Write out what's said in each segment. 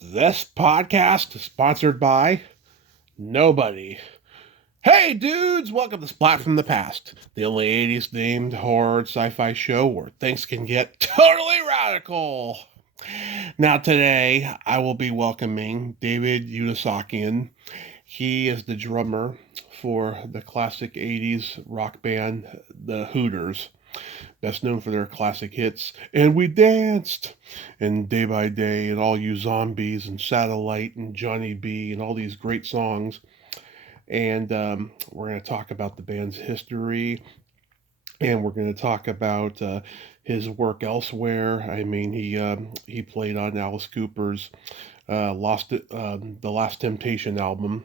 This podcast is sponsored by nobody. Hey dudes, welcome to Splat from the Past, the only 80s themed horror sci-fi show where things can get totally radical. Now today, I will be welcoming David Uosikkinen. He is the drummer for the classic 80s rock band, the Hooters, best known for their classic hits, And We Danced, and Day by Day, and All You Zombies, and Satellite, and Johnny B, and all these great songs. And we're going to talk about the band's history, and we're going to talk about his work elsewhere. I mean, he played on Alice Cooper's The Last Temptation album,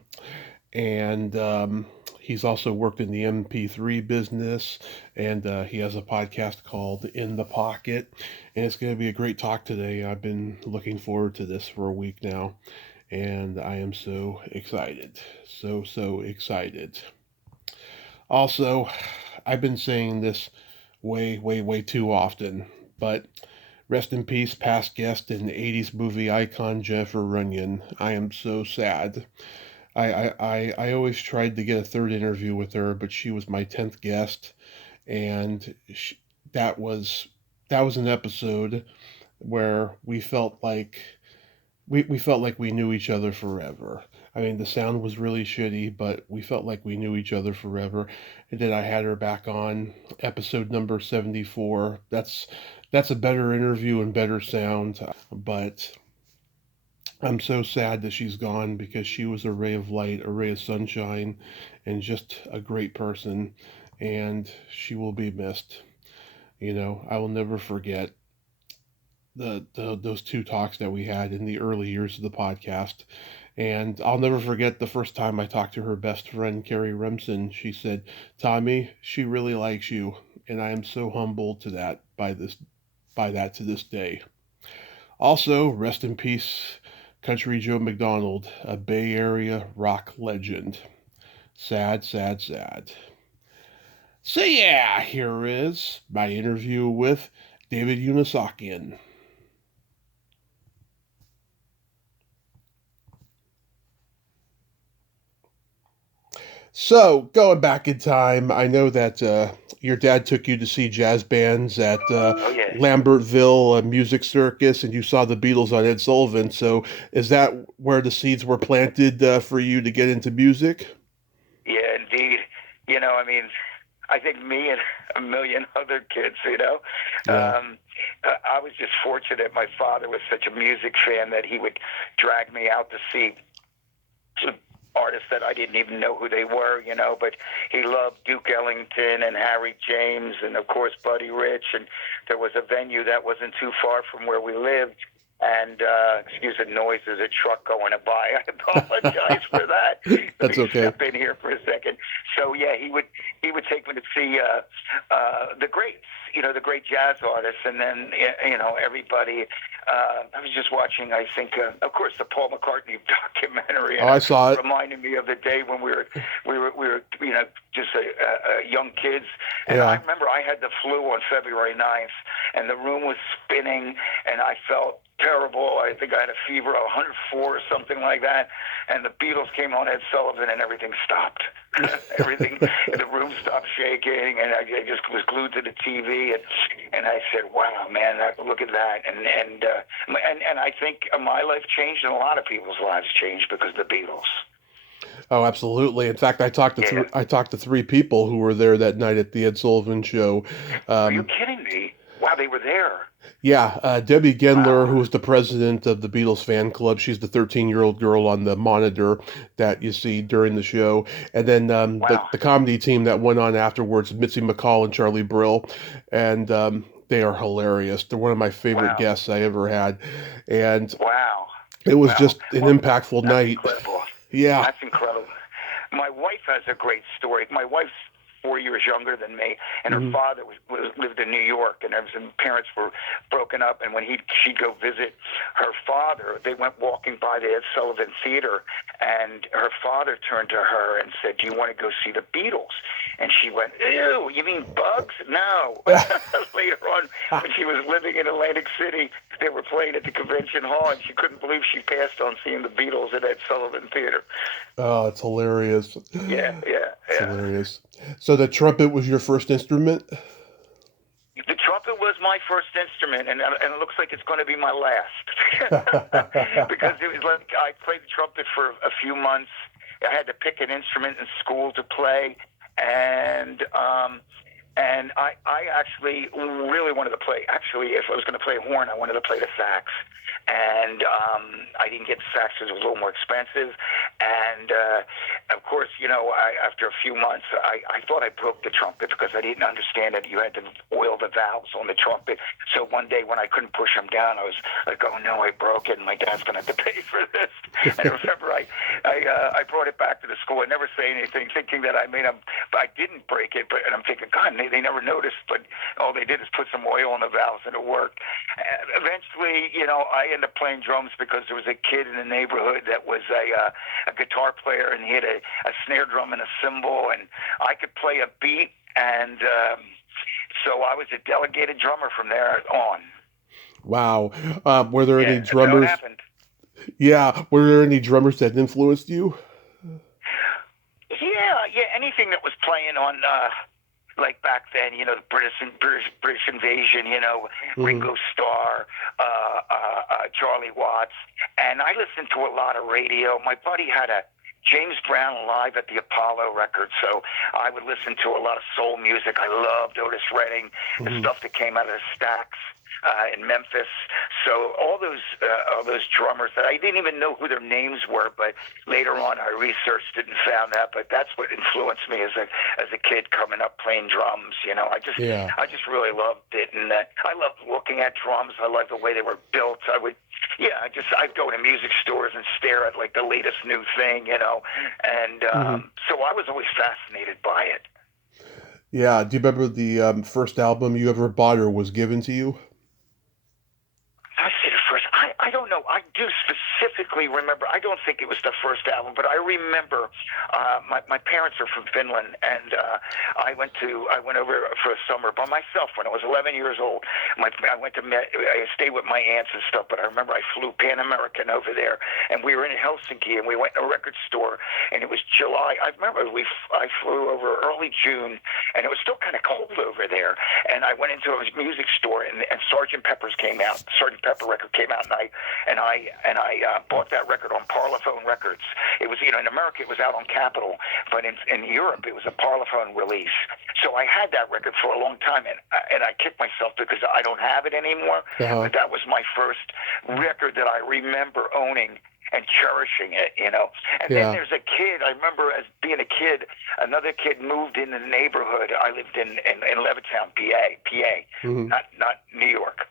and he's also worked in the MP3 business, and he has a podcast called In the Pocket, and it's going to be a great talk today. I've been looking forward to this for a week now, and I am so excited. So excited. Also, I've been saying this way too often, but rest in peace, past guest and 80s movie icon Jennifer Runyon. I am so sad. I always tried to get a third interview with her, but she was my 10th guest, and that was an episode where we felt like we felt like we knew each other forever. I mean, the sound was really shitty, but we felt like we knew each other forever. And then I had her back on episode number 74. That's a better interview and better sound, but I'm so sad that she's gone because she was a ray of light, a ray of sunshine, and just a great person. And she will be missed. You know, I will never forget those two talks that we had in the early years of the podcast. And I'll never forget the first time I talked to her best friend, Carrie Remsen. She said, "Tommy, she really likes you." And I am so humbled to that by that to this day. Also, rest in peace, Country Joe McDonald, a Bay Area rock legend. Sad. So yeah, here is my interview with David Uosikkinen. So, going back in time, I know that your dad took you to see jazz bands at Oh yeah, Lambertville Music Circus, and you saw the Beatles on Ed Sullivan. So, is that where the seeds were planted for you to get into music? yeah, indeed. I mean, I think me and a million other kids. Yeah. I was just fortunate. My father was such a music fan that he would drag me out to see some artists that I didn't even know who they were. But he loved Duke Ellington and Harry James, and of course Buddy Rich. And there was a venue that wasn't too far from where we lived. And excuse the noise, there's a truck going by. I apologize for that. Let That's me okay. step in here for a second. So yeah, he would take me to see the greats, the great jazz artists, and then everybody. I was just watching, I think, of course, the Paul McCartney documentary, Oh, and I it saw it. reminded me of the day when we were just young kids. And I Yeah. remember I had the flu on February 9th, and the room was spinning, and I felt terrible. I think I had a fever of 104 or something like that. And the Beatles came on Ed Sullivan, and everything stopped. Everything, the room stopped shaking, and I just was glued to the TV. And I said, "Wow, man, look at that!" And I think my life changed, and a lot of people's lives changed because of the Beatles. Oh, absolutely. In fact, Yeah. I talked to three people who were there that night at the Ed Sullivan show. Are you Um, kidding me? Wow, they were there. Yeah, Debbie Gendler, Wow. who is the president of the Beatles fan club, she's the 13-year-old girl on the monitor that you see during the show. And then Wow. the comedy team that went on afterwards, Mitzi McCall and Charlie Brill. And they are hilarious. They're one of my favorite Wow. guests I ever had. And Wow. it was Wow. just an Well, impactful that's night. incredible. Yeah. That's incredible. My wife has a great story. My wife's 4 years younger than me, and her father lived in New York, and her parents were broken up. And when she'd go visit her father, they went walking by the Ed Sullivan Theater, and her father turned to her and said, "Do you want to go see the Beatles?" And she went, "Ew, you mean Bugs? No." Later on, when she was living in Atlantic City, they were playing at the convention hall, and she couldn't believe she passed on seeing the Beatles at Ed Sullivan Theater. Oh, it's hilarious. Yeah. It's hilarious. So the trumpet was your first instrument? The trumpet was my first instrument, and it looks like it's going to be my last. Because it was like I played the trumpet for a few months. I had to pick an instrument in school to play, and I actually really wanted to play. Actually, if I was going to play a horn, I wanted to play the sax. And I didn't get the sax because it was a little more expensive. And, of course, after a few months, I thought I broke the trumpet because I didn't understand that you had to oil the valves on the trumpet. So one day when I couldn't push them down, I was like, oh, no, I broke it, and my dad's going to have to pay for this. And I remember I brought it back to the school. I never say anything, thinking that I didn't break it. And I'm thinking, God, they never noticed. But all they did is put some oil on the valves, and it worked. And eventually, I ended up playing drums because there was a kid in the neighborhood that was a guitar player, and he had a snare drum and a cymbal, and I could play a beat, and so I was a delegated drummer from there on. Wow. Were there any That's drummers? how it happened. Yeah. Were there any drummers that influenced you? Yeah. Anything that was playing on. Like back then, the British Invasion, Ringo Starr, Charlie Watts, and I listened to a lot of radio. My buddy had a James Brown live at the Apollo record, so I would listen to a lot of soul music. I loved Otis Redding, the stuff that came out of the Stax in Memphis. So all those drummers that I didn't even know who their names were, but later on I researched it and found that. But that's what influenced me as a kid coming up playing drums. I just really loved it, and I loved looking at drums. I liked the way they were built. I'd go to music stores and stare at like the latest new thing, and so I was always fascinated by it. Yeah. Do you remember the first album you ever bought or was given to you? I say the first. I don't know. I do specifically remember. I don't think it was the first album, but I remember my parents are from Finland, and I went over for a summer by myself when I was 11 years old. I stayed with my aunts and stuff, but I remember I flew Pan American over there, and we were in Helsinki, and we went to a record store, and it was July. I remember I flew over early June, and it was still kind of cold over there, and I went into a music store, and Sgt. Pepper's came out. Sgt. Pepper record came out, and I bought that record on Parlophone Records. It was, in America it was out on Capitol, but in Europe it was a Parlophone release. So I had that record for a long time, and I kicked myself because I don't have it anymore. But that was my first record that I remember owning and cherishing it, And then there's a kid. I remember as being a kid, another kid moved in the neighborhood. I lived in Levittown, PA, not New York.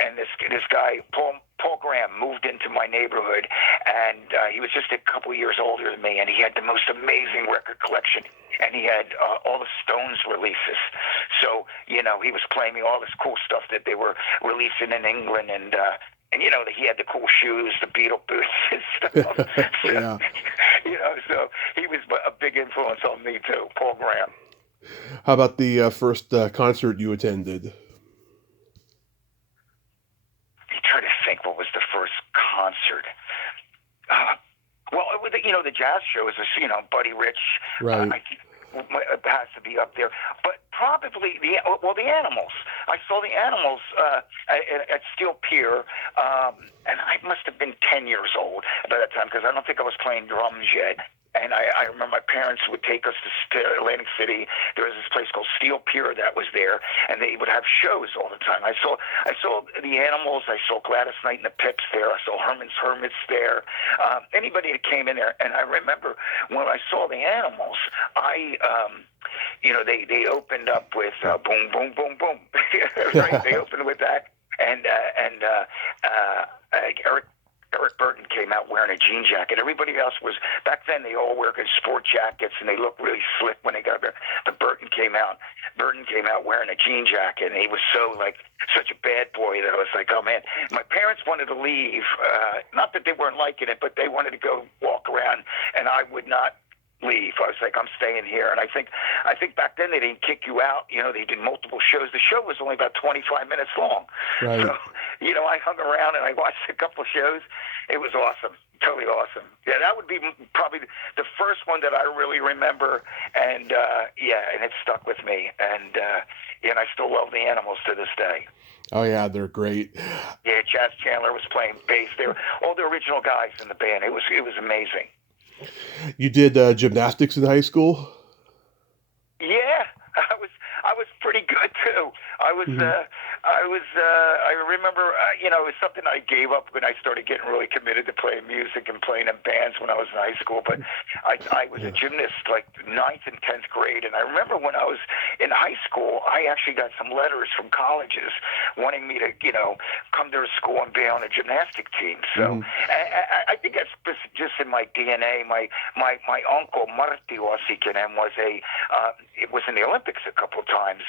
And this guy Paul Graham moved into my neighborhood, and he was just a couple years older than me, and he had the most amazing record collection, and he had all the Stones releases. So he was playing me all this cool stuff that they were releasing in England, and he had the cool shoes, the Beatle boots and stuff. So he was a big influence on me too, Paul Graham. How about the first concert you attended? Try to think what was the first concert. The jazz show is Buddy Rich. Right. It has to be up there, but probably the Animals. I saw the Animals at Steel Pier, and I must have been 10 years old by that time because I don't think I was playing drums yet. And I remember my parents would take us to Atlantic City. There was this place called Steel Pier that was there, and they would have shows all the time. I saw the Animals. I saw Gladys Knight and the Pips there. I saw Herman's Hermits there. Anybody that came in there. And I remember when I saw the Animals, they opened up with Boom, Boom, Boom, Boom. Right? They opened with that. And Eric Burton came out wearing a jean jacket. Everybody else was, back then they all wear good sport jackets and they look really slick when they got there. But Burton came out wearing a jean jacket, and he was so like such a bad boy that I was like, oh man. My parents wanted to leave, not that they weren't liking it, but they wanted to go walk around, and I would not leave. I was like, I'm staying here. And I think back then they didn't kick you out. You know, they did multiple shows. The show was only about 25 minutes long. Right. So, you know, I hung around and I watched a couple of shows. It was awesome. Totally awesome. Yeah, that would be probably the first one that I really remember. And, and it stuck with me. And I still love the Animals to this day. Oh, yeah, they're great. Yeah, Chas Chandler was playing bass. They were all the original guys in the band. It was amazing. You did gymnastics in high school? Yeah, I was pretty good too. I remember, it was something I gave up when I started getting really committed to playing music and playing in bands when I was in high school. But I was a gymnast like 9th and 10th grade. And I remember when I was in high school, I actually got some letters from colleges wanting me to, come to a school and be on a gymnastic team. So I think that's just in my DNA. My uncle, David Uosikkinen, was in the Olympics a couple of times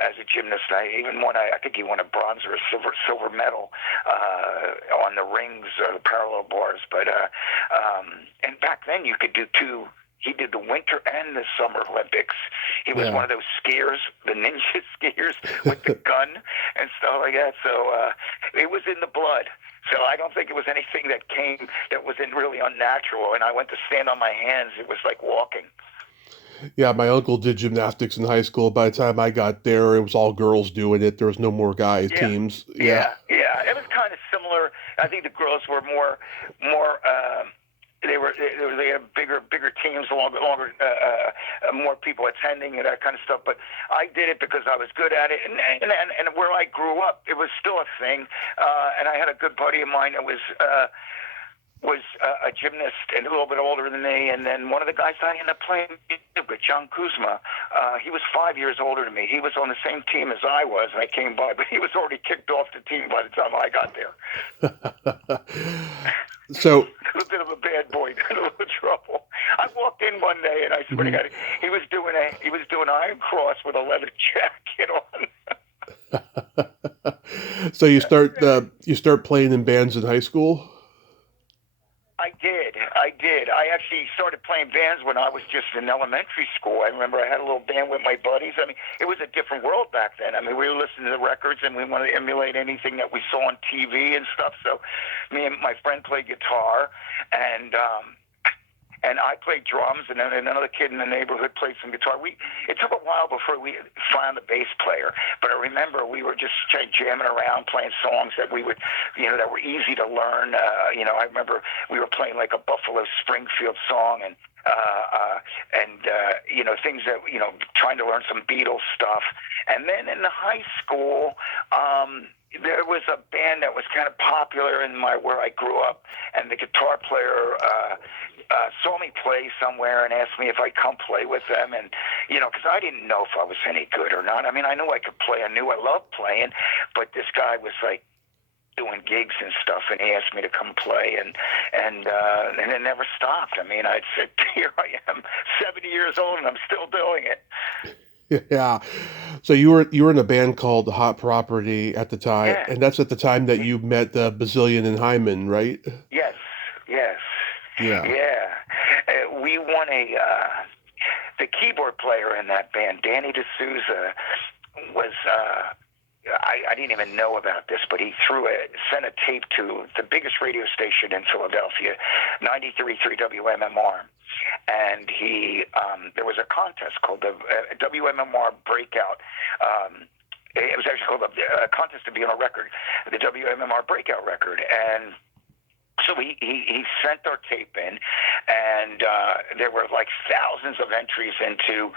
as a gymnast. I think he won a bronze or a silver medal on the rings or the parallel bars. But and back then you could do two. He did the Winter and the Summer Olympics. He was one of those skiers, the ninja skiers with the gun and stuff like that. So it was in the blood. So I don't think it was anything that was really unnatural. And I went to stand on my hands. It was like walking. Yeah, my uncle did gymnastics in high school. By the time I got there, it was all girls doing it. There was no more guys teams. Yeah. It was kind of similar. I think the girls were more. They had bigger teams, longer, more people attending and that kind of stuff. But I did it because I was good at it, and where I grew up, it was still a thing. And I had a good buddy of mine that was a gymnast and a little bit older than me, and then one of the guys I ended up playing with, John Kuzma, he was 5 years older than me. He was on the same team as I was, and I came by, but he was already kicked off the team by the time I got there. So a bit of a bad boy, a little trouble. I walked in one day, and I swear to God, he was doing Iron Cross with a leather jacket on. So you start playing in bands in high school? I did. I actually started playing bands when I was just in elementary school. I remember I had a little band with my buddies. I mean, it was a different world back then. I mean, we were listening to the records and we wanted to emulate anything that we saw on TV and stuff. So me and my friend played guitar, and I played drums, and then another kid in the neighborhood played some guitar. It took a while before we found a bass player, but I remember we were just jamming around, playing songs that we would, that were easy to learn. I remember we were playing like a Buffalo Springfield song, and things that, trying to learn some Beatles stuff. And then in the high school, there was a band that was kind of popular where I grew up, and the guitar player saw me play somewhere and asked me if I'd come play with them, and because I didn't know if I was any good or not. I mean, I knew I could play. I knew I loved playing, but this guy was like doing gigs and stuff, and he asked me to come play, and it never stopped. I mean, I'd sit here. I am 70 years old, and I'm still doing it. Yeah. So you were in a band called Hot Property at the time, and that's at the time that you met Bazillion and Hyman, right? Yes. Yeah. We won the keyboard player in that band, Danny D'Souza, was I didn't even know about this, but he sent a tape to the biggest radio station in Philadelphia, 93.3 WMMR. And there was a contest called the WMMR Breakout. It was actually called a contest to be on a record, the WMMR Breakout record. And so he sent our tape in, and there were like thousands of entries into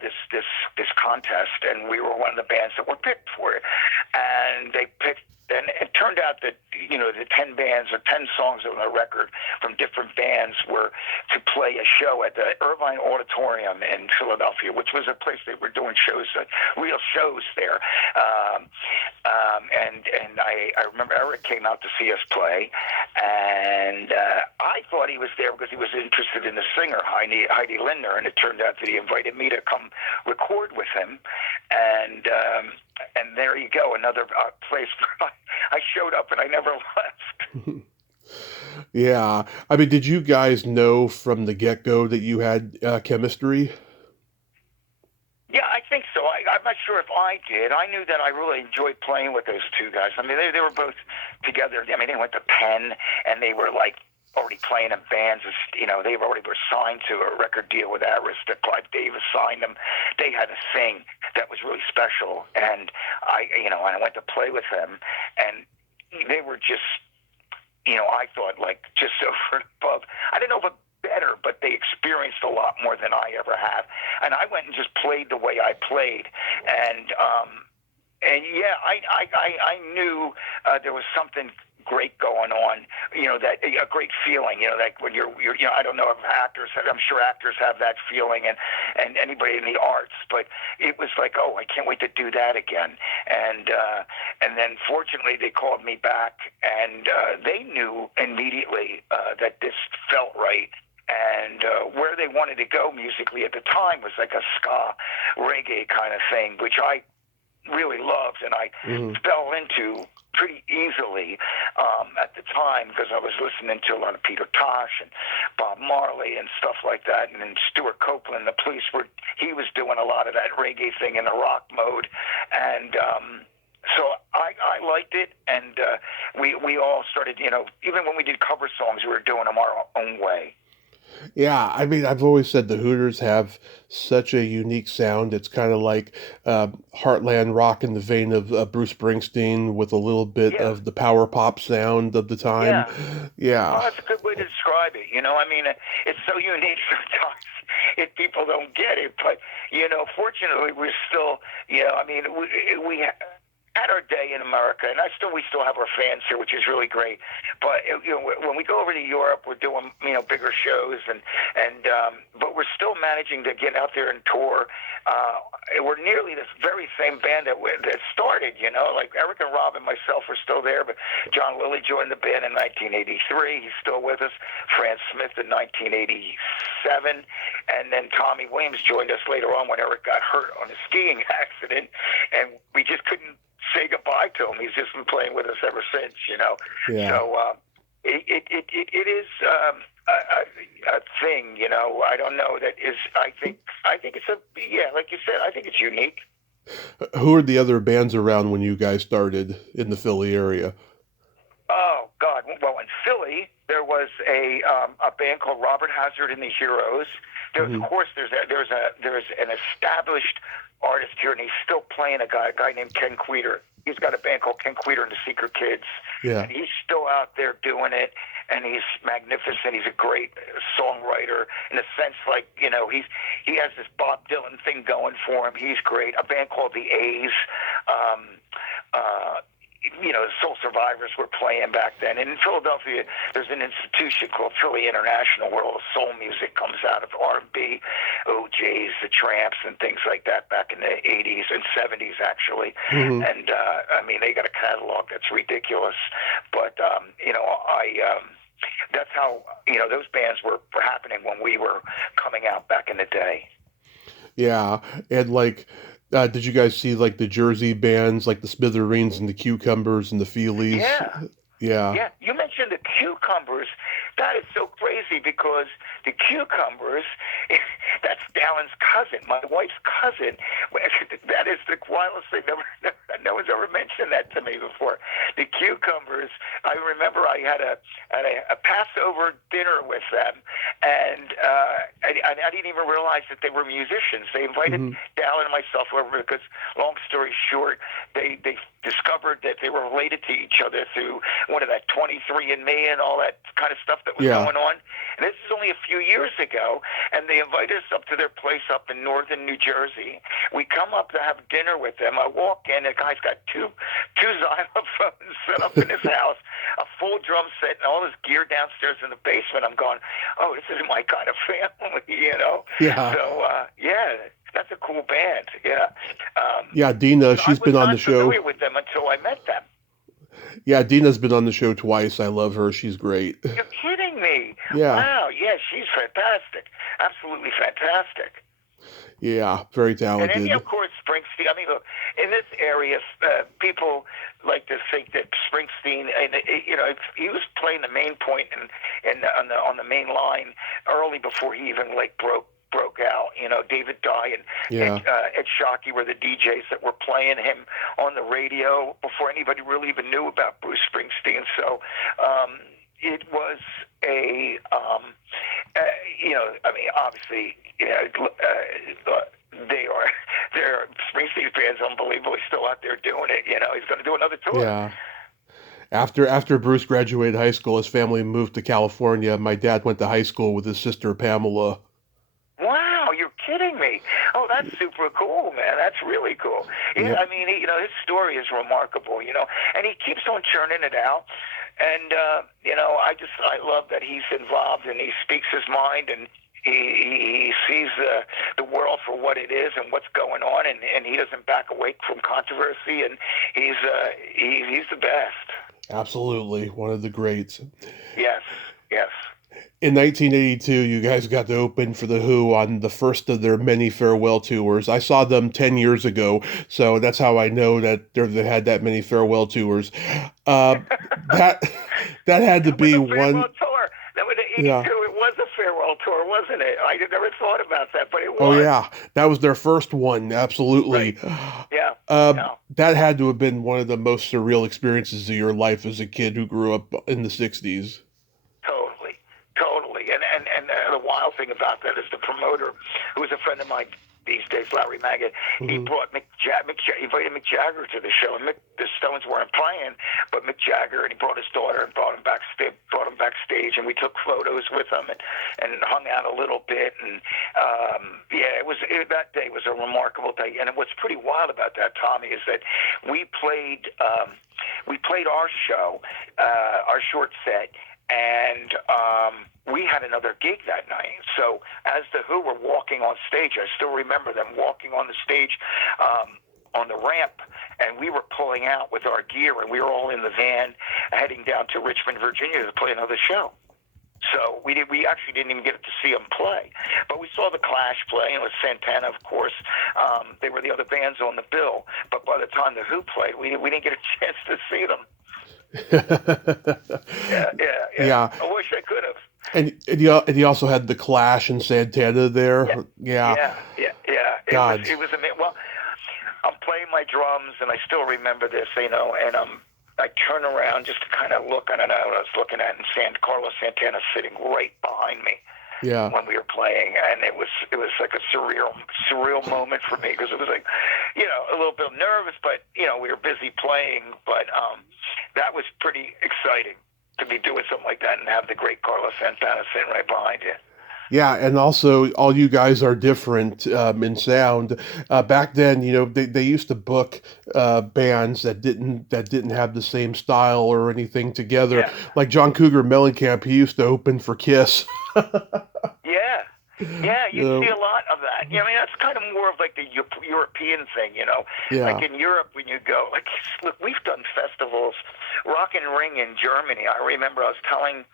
this contest, and we were one of the bands that were picked for it. And it turned out that the 10 bands or 10 songs on the record from different bands were to play a show at the Irvine Auditorium in Philadelphia, which was a place they were doing shows, real shows there. And I remember Eric came out to see us play, and I thought he was there because he was interested in the singer, Heidi Lindner, and it turned out that he invited me to come record with him, and there you go, another place where I showed up and I never left. Yeah. I mean, did you guys know from the get-go that you had chemistry? Yeah, I think so. I'm not sure if I did. I knew that I really enjoyed playing with those two guys. I mean, they were both together. I mean, they went to Penn, and they were like already playing in bands. You know, they already were signed to a record deal with Arista. Clive Davis signed them. They had a thing that was really special, and I went to play with them, and they were just, I thought like just over and above. I didn't know if better, but they experienced a lot more than I ever have. And I went and just played the way I played, and yeah, I knew there was something great going on, that a great feeling, that when you're I don't know if I'm sure actors have that feeling, and anybody in the arts, but it was like, oh, I can't wait to do that again. And then fortunately they called me back, and they knew immediately that this felt right. And where they wanted to go musically at the time was like a ska reggae kind of thing, which I really loved, and I fell into pretty easily at the time, because I was listening to a lot of Peter Tosh and Bob Marley and stuff like that, and then Stuart Copeland, the Police, he was doing a lot of that reggae thing in the rock mode, and so I liked it, and we all started, even when we did cover songs, we were doing them our own way. Yeah, I mean, I've always said the Hooters have such a unique sound. It's kind of like heartland rock in the vein of Bruce Springsteen with a little bit Yeah. of the power pop sound of the time. Yeah. Yeah. Well, that's a good way to describe it. I mean, it's so unique sometimes if people don't get it. But, fortunately, we're still, I mean, we had our day in America, and we still have our fans here, which is really great. But when we go over to Europe, we're doing bigger shows, but we're still managing to get out there and tour. We're nearly this very same band that started. Like Eric and Rob and myself are still there, but John Lilly joined the band in 1983. He's still with us. Fran Smith in 1987, and then Tommy Williams joined us later on when Eric got hurt on a skiing accident, and we just couldn't say goodbye to him. He's just been playing with us ever since, Yeah. So it is a thing, I don't know, that is, I think it's like you said, I think it's unique. Who are the other bands around when you guys started in the Philly area? Oh God! Well, in Philly, there was a band called Robert Hazard and the Heroes. There's of course there's an established artist here, and he's still playing, a guy named Ken Queter. He's got a band called Ken Queter and the Secret Kids. Yeah. And he's still out there doing it, and he's magnificent. He's a great songwriter in a sense, like, he has this Bob Dylan thing going for him. He's great. A band called the A's. The Soul Survivors were playing back then. And in Philadelphia, there's an institution called Philly International, where all the soul music comes out of R&B, OJs, the Tramps, and things like that back in the 80s and 70s, actually. And, I mean, they got a catalog that's ridiculous. But, that's how, those bands were happening when we were coming out back in the day. Yeah. And like, did you guys see like the Jersey bands, like the Smithereens and the Cucumbers and the Feelies? Yeah. Yeah. Yeah, you mentioned the Cucumbers. That is so crazy, because the Cucumbers, that's Dallin's cousin, my wife's cousin. That is the wildest thing. No one's ever mentioned that to me before. The Cucumbers, I remember I had a Passover dinner with them, and I didn't even realize that they were musicians. They invited Dallin and myself over because, long story short, they discovered that they were related to each other through one of that 23andMe and all that kind of stuff that was going on. And this is only a few years ago, and they invited us up to their place up in northern New Jersey. We come up to have dinner with them. I walk in, the guy's got two xylophones set up in his house, a full drum set and all this gear downstairs in the basement. I'm going, oh, this is my kind of family, Yeah. So, that's a cool band. Yeah. Yeah, Dina, she's been on the show. I was not familiar with them until I met them. Yeah, Dina's been on the show twice. I love her. She's great. You're kidding me. Yeah. Wow. Yeah, she's fantastic. Absolutely fantastic. Yeah, very talented. And then, of course, Springsteen. I mean, look, in this area, people like to think that Springsteen, he was playing the main point on the main line early before he even broke out. David Dye and Ed Shockey were the DJs that were playing him on the radio before anybody really even knew about Bruce Springsteen. So it was obviously, they're Springsteen fans unbelievably still out there doing it. He's going to do another tour. Yeah. After Bruce graduated high school, his family moved to California. My dad went to high school with his sister Pamela. Wow, you're kidding me. Oh, that's super cool, man. That's really cool. Yeah, I mean, his story is remarkable, and he keeps on churning it out. And, I love that he's involved and he speaks his mind and he sees the world for what it is and what's going on, and he doesn't back away from controversy, and he's the best. Absolutely, one of the greats. Yes. In 1982, you guys got to open for The Who on the first of their many farewell tours. I saw them 10 years ago, so that's how I know that they had that many farewell tours. That had to be one. Tour. That was 82. Yeah. It was a farewell tour, wasn't it? I never thought about that, but it was. Oh yeah, that was their first one. Absolutely. Right. Yeah. That had to have been one of the most surreal experiences of your life as a kid who grew up in the 60s. Totally. And the wild thing about that is the promoter, who was a friend of mine these days, Larry Maggot, he brought he invited Mick Jagger to the show, and the Stones weren't playing, but Mick Jagger, and he brought his daughter and brought him backstage, and we took photos with him and hung out a little bit, and that day was a remarkable day. And what's pretty wild about that, Tommy, is that we played our show, our short set, and we had another gig that night. So as the Who were walking on stage, I still remember them walking on the stage on the ramp, and we were pulling out with our gear, and we were all in the van heading down to Richmond, Virginia to play another show. So we actually didn't even get to see them play. But we saw the Clash play, and with Santana, of course. They were the other bands on the bill. But by the time the Who played, we didn't get a chance to see them. Yeah. I wish I could have. And he also had the Clash and Santana there. Yeah. God. It was amazing. Well, I'm playing my drums, and I still remember this, and I turn around just to kind of look. I don't know what I was looking at, and Carlos Santana sitting right behind me. Yeah. When we were playing, and it was like a surreal moment for me, because it was like, a little bit nervous, but we were busy playing, but that was pretty exciting to be doing something like that and have the great Carlos Santana sitting right behind you. Yeah, and also all you guys are different in sound. Back then, they used to book bands that didn't have the same style or anything together. Yeah. Like John Cougar Mellencamp, he used to open for Kiss. Yeah, you see a lot of that. I mean, that's kind of more of like the European thing, Yeah. Like in Europe, when you go, look, we've done festivals, Rock and Ring in Germany. I remember I was telling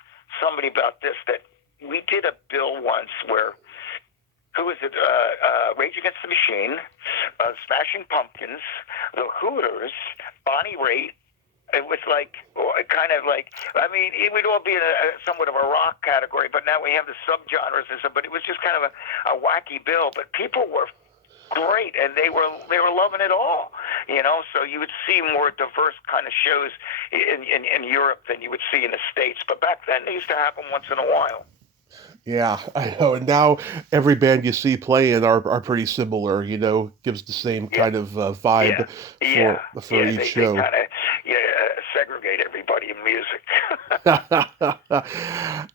somebody about this, that we did a bill once where, who was it? Rage Against the Machine, Smashing Pumpkins, the Hooters, Bonnie Raitt. It was it would all be in somewhat of a rock category, but now we have the subgenres and stuff. But it was just kind of a wacky bill. But people were great, and they were loving it all, So you would see more diverse kind of shows in Europe than you would see in the States. But back then, they used to happen once in a while. Yeah, I know. And now every band you see playing are pretty similar, gives the same kind of vibe for each show. They kind of segregate everybody in music.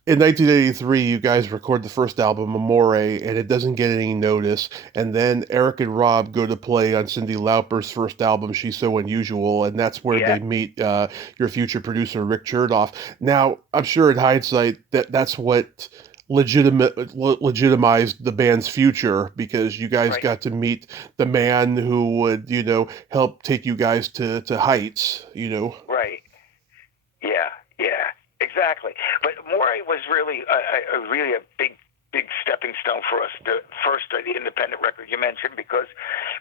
In 1983, you guys record the first album, Amore, and it doesn't get any notice. And then Eric and Rob go to play on Cyndi Lauper's first album, She's So Unusual, and that's where Yeah. they meet your future producer, Rick Chertoff. Now, I'm sure in hindsight that's what legitimized the band's future, because you guys Right. got to meet the man who would, help take you guys to heights, Right. Yeah, yeah, exactly. But Morey was really a big stepping stone for us. The independent record you mentioned, because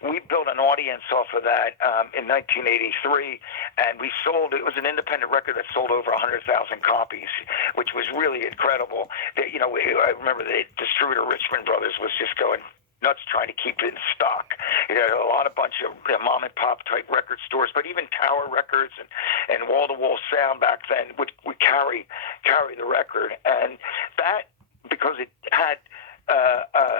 we built an audience off of that in 1983, and we sold. It was an independent record that sold over 100,000 copies, which was really incredible. I remember the distributor Richmond Brothers was just going nuts trying to keep it in stock. A bunch of mom and pop type record stores, but even Tower Records and Wall to Wall Sound back then would carry the record, and that, because it had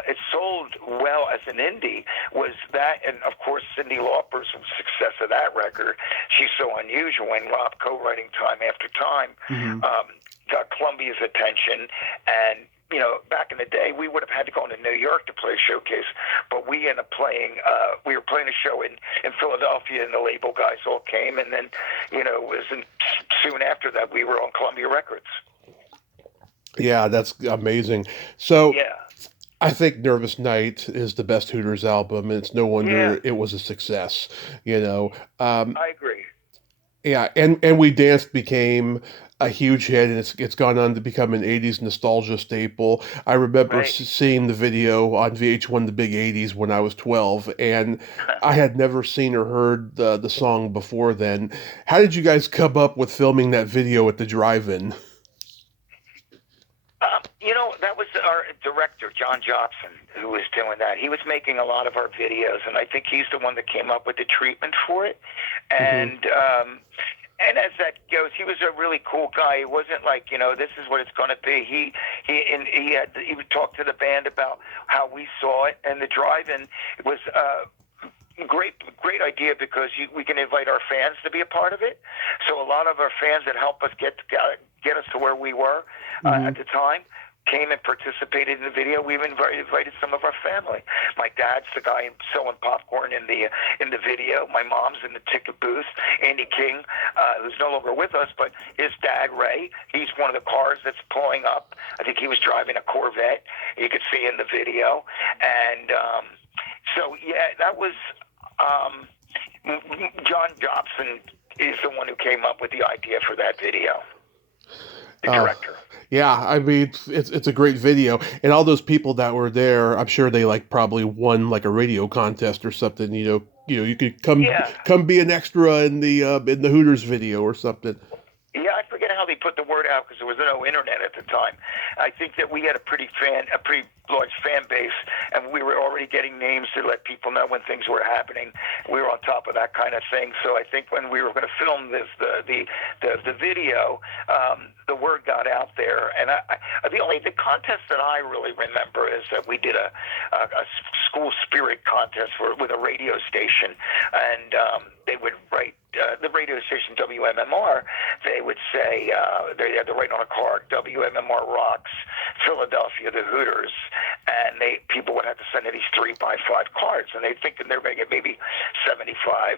it sold well as an indie, was that, and of course Cyndi Lauper's success of that record, She's So Unusual, and Rob co-writing time after time, got Columbia's attention. And back in the day, we would have had to go into New York to play a showcase, but we ended up playing. We were playing a show in Philadelphia, and the label guys all came, and then soon after that, we were on Columbia Records. Yeah, that's amazing. So, Yeah. I think Nervous Night is the best Hooters album, and it's no wonder it was a success. I agree. Yeah, and We Danced became a huge hit, and it's gone on to become an 80s nostalgia staple. I remember seeing the video on VH1 The Big 80s when I was 12, and I had never seen or heard the song before then. How did you guys come up with filming that video at the drive-in? That was our director, John Jobson, who was doing that. He was making a lot of our videos, and I think he's the one that came up with the treatment for it. And and as that goes, he was a really cool guy. It wasn't like, this is what it's going to be. He would talk to the band about how we saw it, and the drive-in was great idea, because we can invite our fans to be a part of it. So a lot of our fans that help us get us to where we were at the time came and participated in the video. We even invited some of our family. My dad's the guy selling popcorn in the video. My mom's in the ticket booth. Andy King, who's no longer with us, but his dad, Ray, he's one of the cars that's pulling up. I think he was driving a Corvette. You could see in the video. And that was John Jobson is the one who came up with the idea for that video. The director. Yeah, I mean, it's a great video, and all those people that were there, I'm sure they probably won a radio contest or something. You could come be an extra in the Hooters video or something. Yeah, I forget how they put the word out, because there was no internet at the time. I think that we had a pretty large fan base, and we were already getting names to let people know when things were happening. We were on top of that kind of thing. So I think when we were going to film the video, the word got out there. And the contest that I really remember is that we did a school spirit contest with a radio station, and they would write. The radio station WMMR, they would say, they had to write on a card, WMMR rocks, Philadelphia, the Hooters, and people would have to send in these 3x5 cards, and they're thinking they're going to get maybe 7,500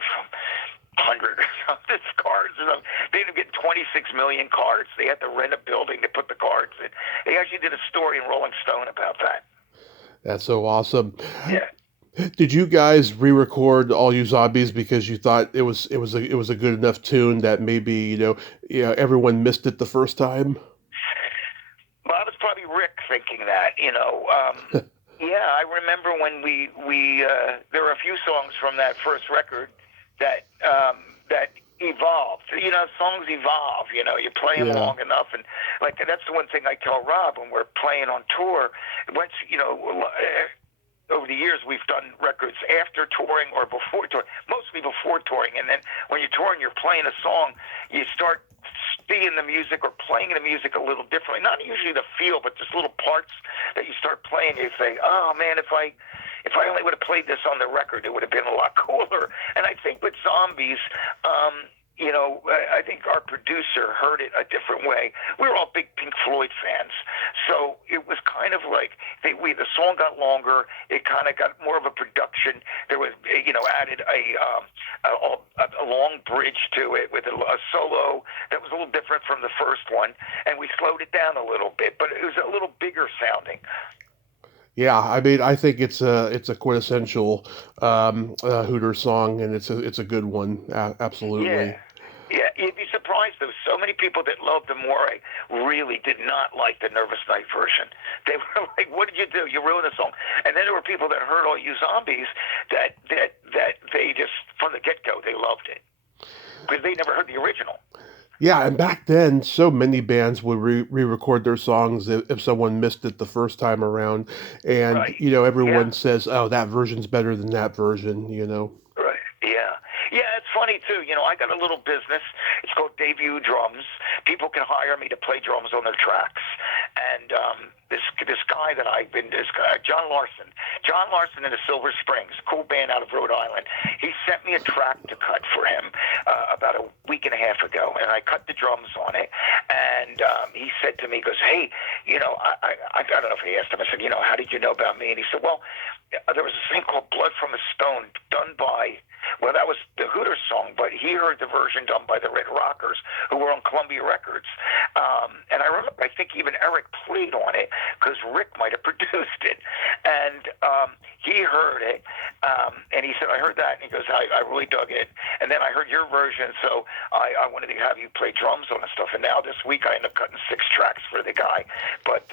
or something cards. They ended up getting 26 million cards. They had to rent a building to put the cards in. They actually did a story in Rolling Stone about that. That's so awesome. Yeah. Did you guys re-record All You Zombies because you thought it was a good enough tune that maybe everyone missed it the first time? Well, that was probably Rick thinking that. Yeah, I remember when we there were a few songs from that first record that evolved. Songs evolve. You play them long enough, and that's the one thing I tell Rob when we're playing on tour. Once over the years, we've done records after touring or before touring, mostly before touring. And then when you're touring, you're playing a song, you start seeing the music or playing the music a little differently. Not usually the feel, but just little parts that you start playing. You say, oh, man, if I only would have played this on the record, it would have been a lot cooler. And I think with Zombies, I think our producer heard it a different way. We were all big Pink Floyd fans, so it was kind of like the song got longer. It kind of got more of a production. There was, added a long bridge to it with a solo that was a little different from the first one, and we slowed it down a little bit, but it was a little bigger sounding. Yeah, I mean, I think it's a quintessential Hooters song, and it's a good one. Yeah. Absolutely. Yeah, you'd be surprised. There were so many people that loved the More really did not like the Nervous Night version. They were like, "What did you do? You ruined the song." And then there were people that heard All You Zombies that they just from the get go they loved it because they never heard the original. Yeah, and back then, so many bands would re-record their songs if someone missed it the first time around, and Right. everyone Yeah. says, "Oh, that version's better than that version." Right. Yeah. Yeah, it's funny too. I got a little business. It's called Debut Drums. People can hire me to play drums on their tracks. And this guy that John Larson in the Silver Springs, cool band out of Rhode Island. He sent me a track to cut for him about a week and a half ago, and I cut the drums on it. And he said to me, he goes, "Hey, I don't know if he asked him. I said, how did you know about me?" And he said, "Well, there was this thing called Blood from a Stone done by." Well, that was the Hooters song, but he heard the version done by the Red Rockers, who were on Columbia Records. And I remember, I think even Eric played on it because Rick might have produced it. And he heard it, and he said, "I heard that," and he goes, I really dug it. And then I heard your version, so I wanted to have you play drums on and stuff. And now this week I end up cutting 6 tracks for the guy. But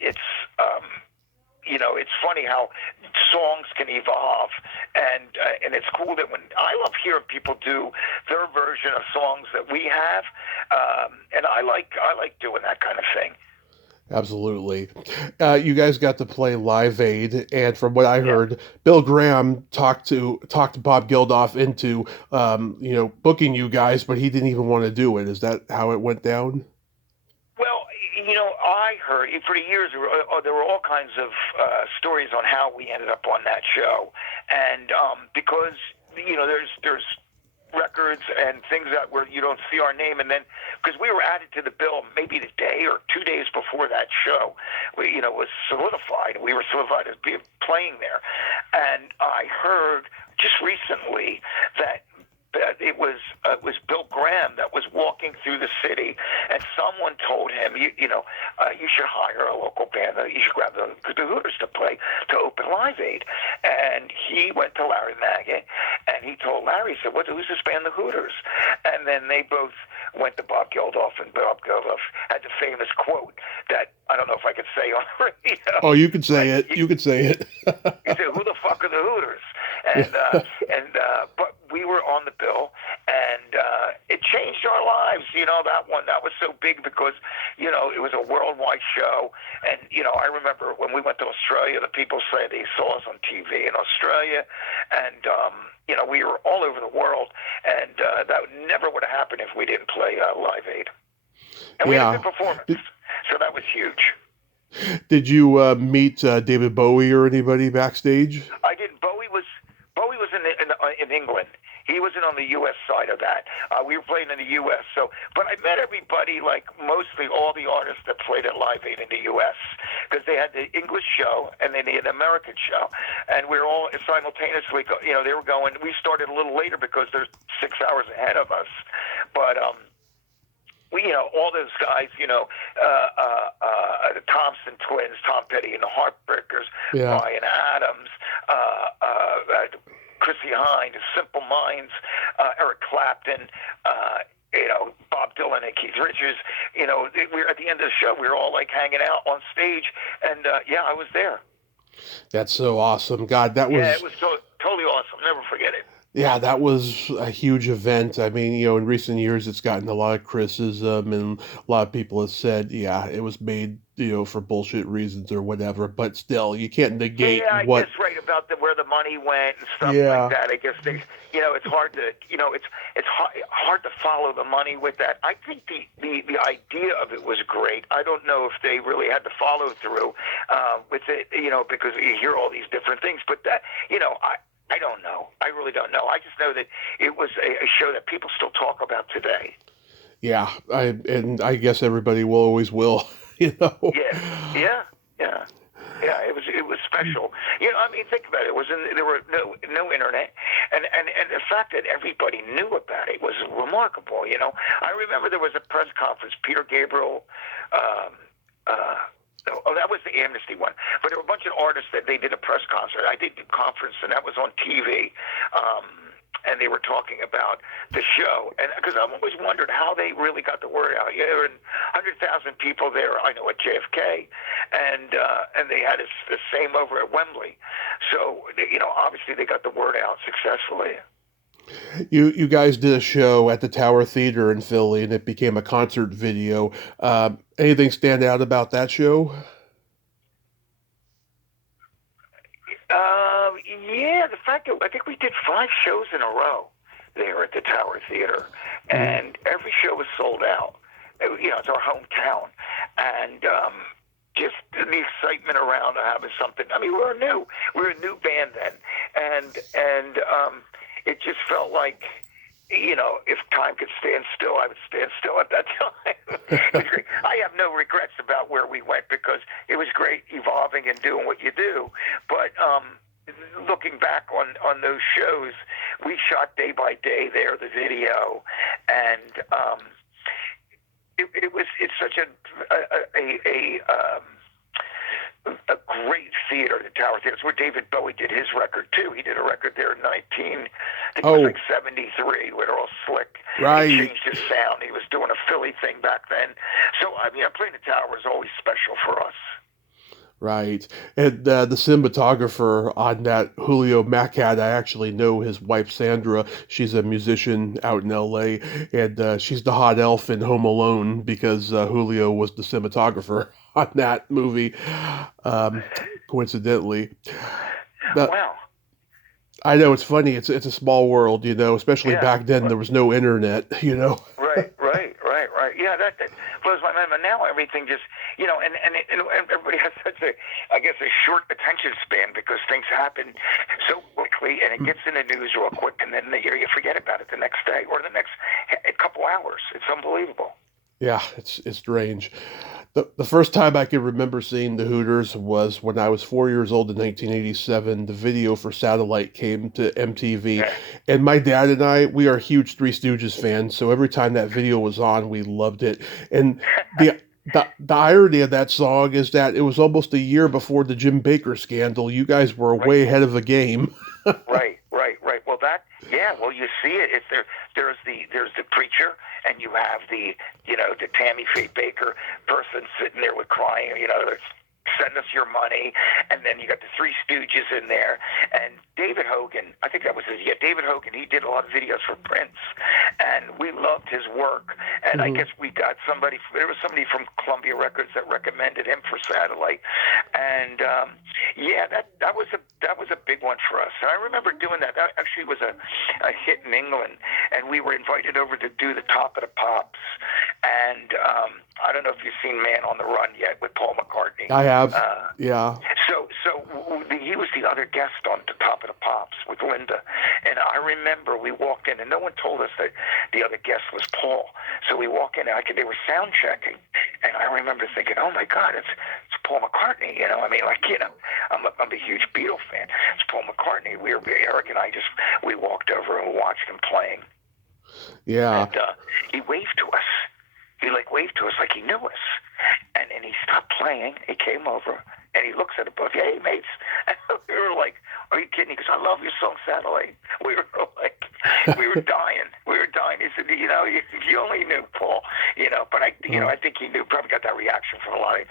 it's... it's funny how songs can evolve, and it's cool that when I love hearing people do their version of songs that we have, and I like doing that kind of thing. Absolutely. You guys got to play Live Aid, and from what I Yeah. heard, Bill Graham talked Bob Geldof into booking you guys, but he didn't even want to do it. Is that how it went down? Well, I heard for the years there were all kinds of stories on how we ended up on that show, and because there's records and things that where you don't see our name, and then because we were added to the bill maybe the day or 2 days before that show, was solidified. We were solidified as being playing there, and I heard just recently that it was Bill Graham that was walking through the city, and someone told him, you should hire a local band. You should grab the Hooters to play to open Live Aid. And he went to Larry Maggot, and he told Larry, he said, "Who's this band, the Hooters?" And then they both went to Bob Geldof, and Bob Geldof had the famous quote that I don't know if I could say on the radio. Oh, you could say it. You could say it. He said, "Who the fuck are the Hooters?" But we were on the bill, and it changed our lives. That was so big because it was a worldwide show, and I remember when we went to Australia, the people say they saw us on TV in Australia, and we were all over the world, and that never would have happened if we didn't play Live Aid, and we had a good performance, so that was huge. Did you meet David Bowie or anybody backstage? I did. Bowie was in England. He wasn't on the U.S. side of that. We were playing in the U.S. But I met everybody, like mostly all the artists that played at Live Aid in the U.S. because they had the English show and then they had the American show, and we were all simultaneously. They were going. We started a little later because they're 6 hours ahead of us, but all those guys, the Thompson Twins, Tom Petty and the Heartbreakers, Yeah. Bryan Adams, Chrissy Hynde, Simple Minds, Eric Clapton, Bob Dylan and Keith Richards. We were at the end of the show. We were all like hanging out on stage, and I was there. That's so awesome. God, that was... Yeah, it was totally awesome. Never forget it. Yeah, that was a huge event. I mean, in recent years, it's gotten a lot of criticism, and a lot of people have said, yeah, it was made, for bullshit reasons or whatever. But still, you can't negate I what. guess right about where the money went and stuff Yeah. like that. I guess it's hard to, it's hard to follow the money with that. I think the idea of it was great. I don't know if they really had to follow through with it, because you hear all these different things. But that, I don't know. I really don't know. I just know that it was a show that people still talk about today. Yeah, and I guess everybody will always will, you know. Yeah, yeah, yeah. Yeah, it was special. You know, I mean, think about it. It was there were no internet, and the fact that everybody knew about it was remarkable. You know, I remember there was a press conference. Peter Gabriel, um, uh, oh, that was the Amnesty one. But there were a bunch of artists that they did a press concert. I did a conference, and that was on TV. And they were talking about the show, and because I've always wondered how they really got the word out. Yeah, there were 100,000 people there. I know at JFK, and they had the same over at Wembley. So you know, obviously they got the word out successfully. You guys did a show at the Tower Theater in Philly, and it became a concert video. Anything stand out about that show? Yeah, the fact that I think we did 5 shows in a row there at the Tower Theater, Mm. and every show was sold out. You know, it's our hometown, and just the excitement around having something. I mean, we were a new band then, and it just felt like, you know, if time could stand still, I would stand still at that time. It was great. I have no regrets about where we went because it was great evolving and doing what you do. But looking back on those shows, we shot day by day there, the video, and it's such a great theater, the Tower Theater. It's where David Bowie did his record too. He did a record there in I think it was like 73, where they're all slick. Right. He changed his sound. He was doing a Philly thing back then. So I mean, playing the Tower was always special for us. Right. And the cinematographer on that, Julio Macat, I actually know his wife, Sandra. She's a musician out in LA, and she's the hot elf in Home Alone because Julio was the cinematographer on that movie, um, coincidentally. Now, Wow. I know it's funny. It's a small world, you know, especially Yeah. back then there was no internet, you know. Right. Yeah, that blows my mind. But now everything just, you know, and everybody has such I guess, a short attention span because things happen so quickly, and it gets in the news real quick, and then you forget about it the next day or the next couple hours. It's unbelievable. Yeah, it's strange. The first time I can remember seeing the Hooters was when I was 4 years old in 1987. The video for Satellite came to MTV, Yeah. and my dad and I, we are huge Three Stooges fans, so every time that video was on, we loved it. And the irony of that song is that it was almost a year before the Jim Baker scandal. You guys were Right. way ahead of the game. Right. Well, well, you see it. It's there. There's the preacher, and you have the Tammy Faye Baker person sitting there with crying. You know, send us your money, and then you got the Three Stooges in there, and David Hogan. I think that was his. Yeah, David Hogan. He did a lot of videos for Prince, and we loved his work. And I guess we got somebody. There was somebody from Columbia Records that recommended him for Satellite, and yeah, that was a big one for us. And I remember doing that. That actually was a hit in England, and we were invited over to do the Top of the Pops, and I don't know if you've seen Man on the Run yet with Paul McCartney. I have, yeah. So he was the other guest on the Top of the Pops with Linda, and I remember we walked in, and no one told us that the other guest was Paul. So we walk in, and they were sound checking, and I remember thinking, oh my God, it's Paul McCartney. You know, I mean, like, you know, I'm a huge Beatle fan. It's Paul McCartney. Eric and I we walked over and watched him playing. Yeah. And he waved to us. He waved to us like he knew us, and he stopped playing. He came over and he looks at us both. Hey, mates! And we were like, "Are you kidding?" He goes, "I love your song, Satellite." We were like, we were dying. We were dying. He said, "You know, if you only knew Paul, you know." But I think he knew. Probably got that reaction from a lot of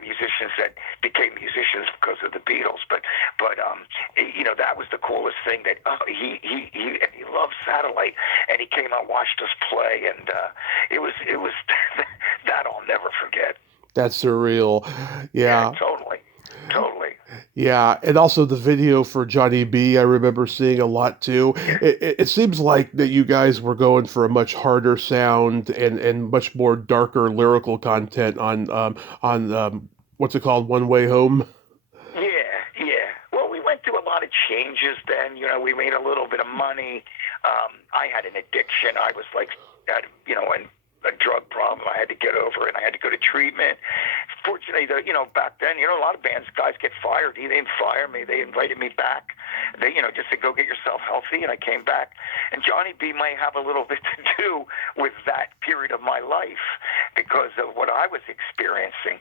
musicians that became musicians because of the Beatles. But that was the coolest thing. That he loved Satellite, and he came out, watched us play, and it was that I'll never forget. That's surreal. Yeah, Yeah. totally. Yeah, and also the video for Johnny B, I remember seeing a lot too. It seems like that you guys were going for a much harder sound and much more darker lyrical content on what's it called, One Way Home? Yeah. Well, we went through a lot of changes then. We made a little bit of money. I had an addiction. I was like, and a drug problem I had to get over, and I had to go to treatment. Fortunately, back then, a lot of bands, guys get fired. They didn't fire me. They invited me back. They, just to go get yourself healthy, and I came back. And Johnny B might have a little bit to do with that period of my life because of what I was experiencing.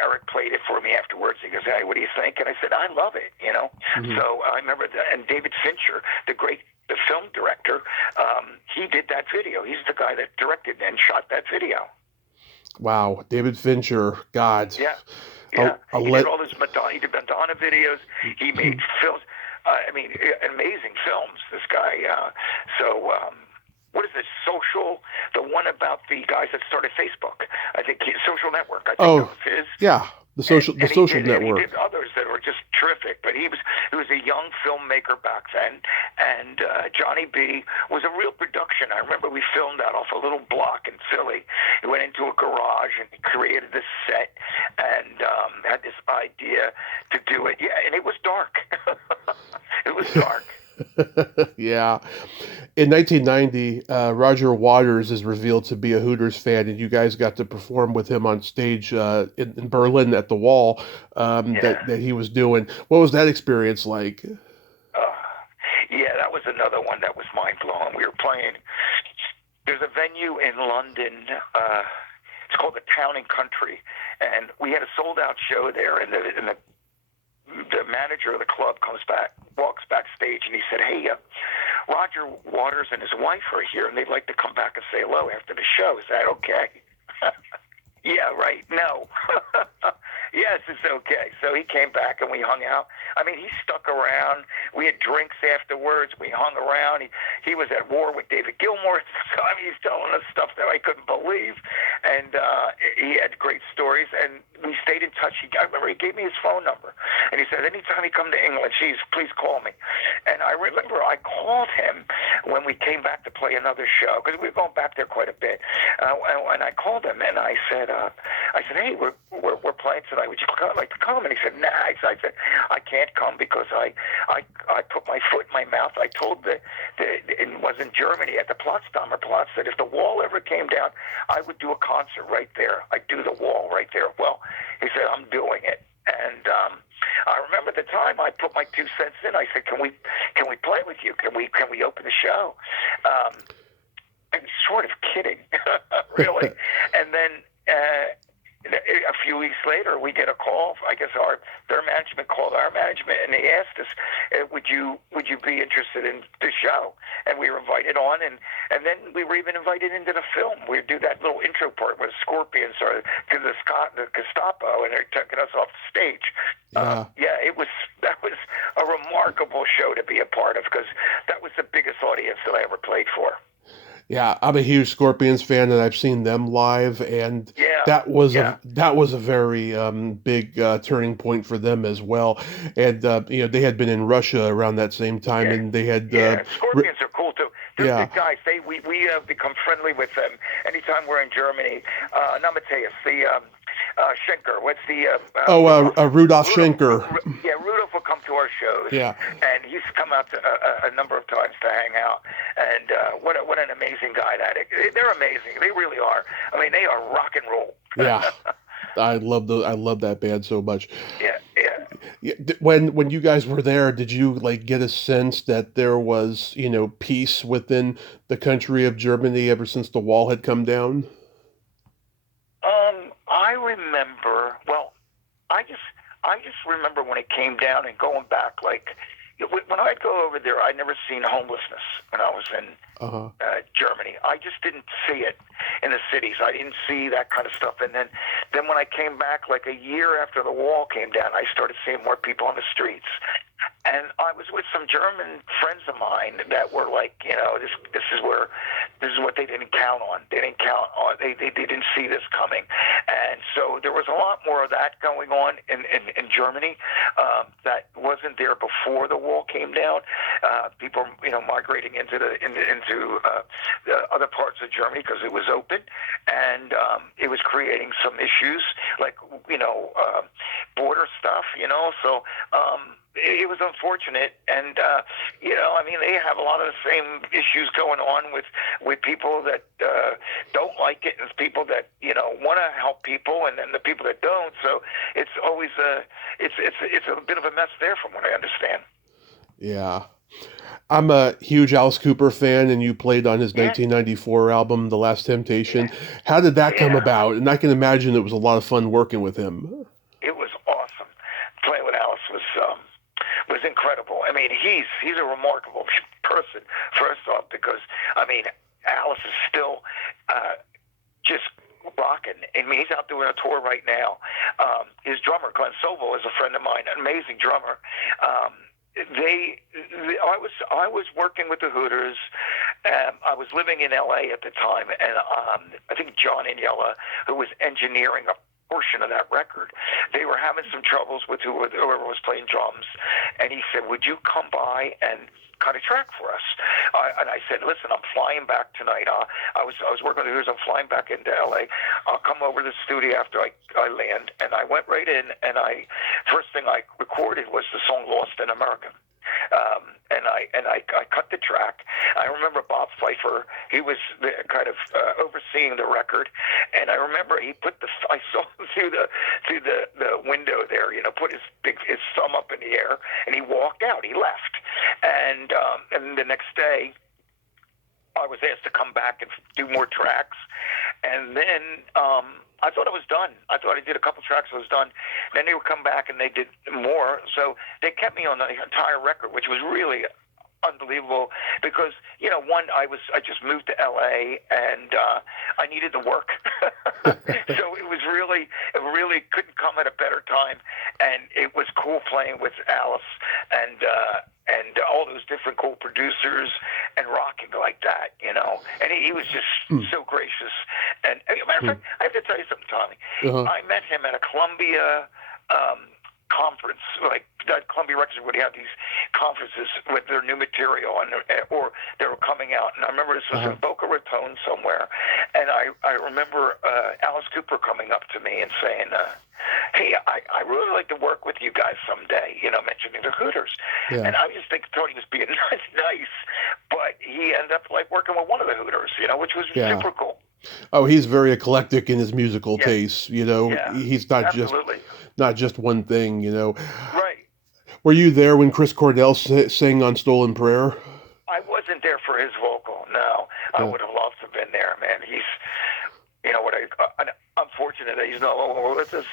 Eric played it for me afterwards. He goes, "Hey, what do you think?" And I said, "I love it," Mm-hmm. So I remember that. And David Fincher, the film director, he did that video. He's the guy that directed and shot that video. Wow, David Fincher, God. Yeah. I'll He did all this Madonna. He did Madonna videos. He made films. Amazing films. This guy. What is it? Social. The one about the guys that started Facebook. I think Social Network. I think that was his. Yeah. The social and social he network. And he did others that were just terrific. But he was a young filmmaker back then, and Johnny B was a real production. I remember we filmed that off a little block in Philly. He went into a garage and he created this set and had this idea to do it. Yeah, and it was dark. It was dark. Yeah. In 1990, Roger Waters is revealed to be a Hooters fan, and you guys got to perform with him on stage in Berlin at the Wall that he was doing. What was that experience like? Yeah, that was another one that was mind-blowing. We were playing. There's a venue in London. It's called the Town and Country, and we had a sold-out show there, and the manager of the club walks backstage, and he said, "Hey, Roger Waters and his wife are here, and they'd like to come back and say hello after the show. Is that okay?" Yeah, right. No. Yes, it's okay. So he came back and we hung out. I mean, he stuck around. We had drinks afterwards. We hung around. He was at war with David Gilmour. So, I mean, he's telling us stuff that I couldn't believe. And he had great stories. And we stayed in touch. I remember he gave me his phone number. And he said, anytime you come to England, please call me. And I remember I called him when we came back to play another show, because we were going back there quite a bit. And I called him and I said, "Hey, we're playing tonight. Would you like to come?" And he said, "Nah." I said, "I can't come because I put my foot in my mouth. I told it was in Germany at the Potsdamer Platz that if the wall ever came down, I would do a concert right there. I'd do the wall right there." Well, he said, "I'm doing it." And I remember at the time I put my 2 cents in. I said, "Can we play with you? Can we open the show?" And sort of kidding, really. And then a few weeks later, we get a call. I guess their management called our management, and they asked us, "Would you be interested in the show?" And we were invited on, and then we were even invited into the film. We'd do that little intro part where the Scorpions are to the Gestapo, and they're taking us off the stage. That was a remarkable show to be a part of, because that was the biggest audience that I ever played for. Yeah, I'm a huge Scorpions fan, and I've seen them live, and that was a very big turning point for them as well. And they had been in Russia around that same time, and they had Scorpions are cool too. They're good guys. We have become friendly with them anytime we're in Germany. Namateus, the Schenker. What's the Rudolf Schenker. Rudolph will come to our shows. Yeah, and he's come out a number of times to hang out. And what an amazing guy that is. They're amazing. They really are. I mean, they are rock and roll. Yeah. I love that band so much. Yeah. When you guys were there, did you get a sense that there was peace within the country of Germany ever since the wall had come down? I remember. Well, I just remember when it came down and going back. When I'd go over there, I'd never seen homelessness when I was in Germany. I just didn't see it in the cities. I didn't see that kind of stuff. And then when I came back, a year after the wall came down, I started seeing more people on the streets. And I was with some German friends of mine that were this is what they didn't count on. They didn't see this coming. And so there was a lot more of that going on in Germany that wasn't there before the wall came down. People, migrating into the other parts of Germany because it was open, and it was creating some issues border stuff. So it was unfortunate, and I mean, they have a lot of the same issues going on with people that don't like it, and people that want to help people, and then the people that don't. So it's always it's a bit of a mess there, from what I understand. Yeah. I'm a huge Alice Cooper fan, and you played on his 1994 album, The Last Temptation. Yeah. How did that come Yeah. about? And I can imagine it was a lot of fun working with him. It was awesome. Playing with Alice was incredible. I mean, he's a remarkable person, first off, because I mean, Alice is still just rocking. I mean, he's out doing a tour right now. His drummer, Glenn Sobel, is a friend of mine, an amazing drummer. I was working with the Hooters. I was living in L.A. at the time, and I think John Aniela, who was engineering a portion of that record, they were having some troubles with whoever was playing drums, and he said, "Would you come by and cut a track for us?" And I said, "Listen, I'm flying back tonight. I was working with the Hooters. I'm flying back into L.A. I'll come over to the studio after I land." And I went right in, and first thing I recorded was the song "Lost in America." And I cut the track. I remember Bob Pfeiffer. He was kind of overseeing the record, and I remember he I saw him through the window there. Put his thumb up in the air, and he walked out. He left, and the next day, I was asked to come back and do more tracks, and then I thought I was done. I thought I did a couple tracks, I was done. Then they would come back and they did more. So they kept me on the entire record, which was really unbelievable because, one, I just moved to LA and I needed the work. So it really couldn't come at a better time. And it was cool playing with Alice and all those different cool producers and rocking like that, And he was just so gracious. And as a matter of fact, I have to tell you something, Tommy. Uh-huh. I met him at a Columbia conference, like Columbia Records would have these conferences with their new material, or they were coming out. And I remember this was in Boca Raton somewhere, and I remember Alice Cooper coming up to me and saying, "Hey, I really like to work with you guys someday," mentioning the Hooters. Yeah. And I just thought he was being nice, but he ended up working with one of the Hooters, which was super cool. Oh, he's very eclectic in his musical tastes. Yeah. He's not Absolutely. just one thing. Right. Were you there when Chris Cornell sang on "Stolen Prayer"? I wasn't there for his vocal. No, I would have loved to have been there, man. He's, unfortunate that he's no longer with us.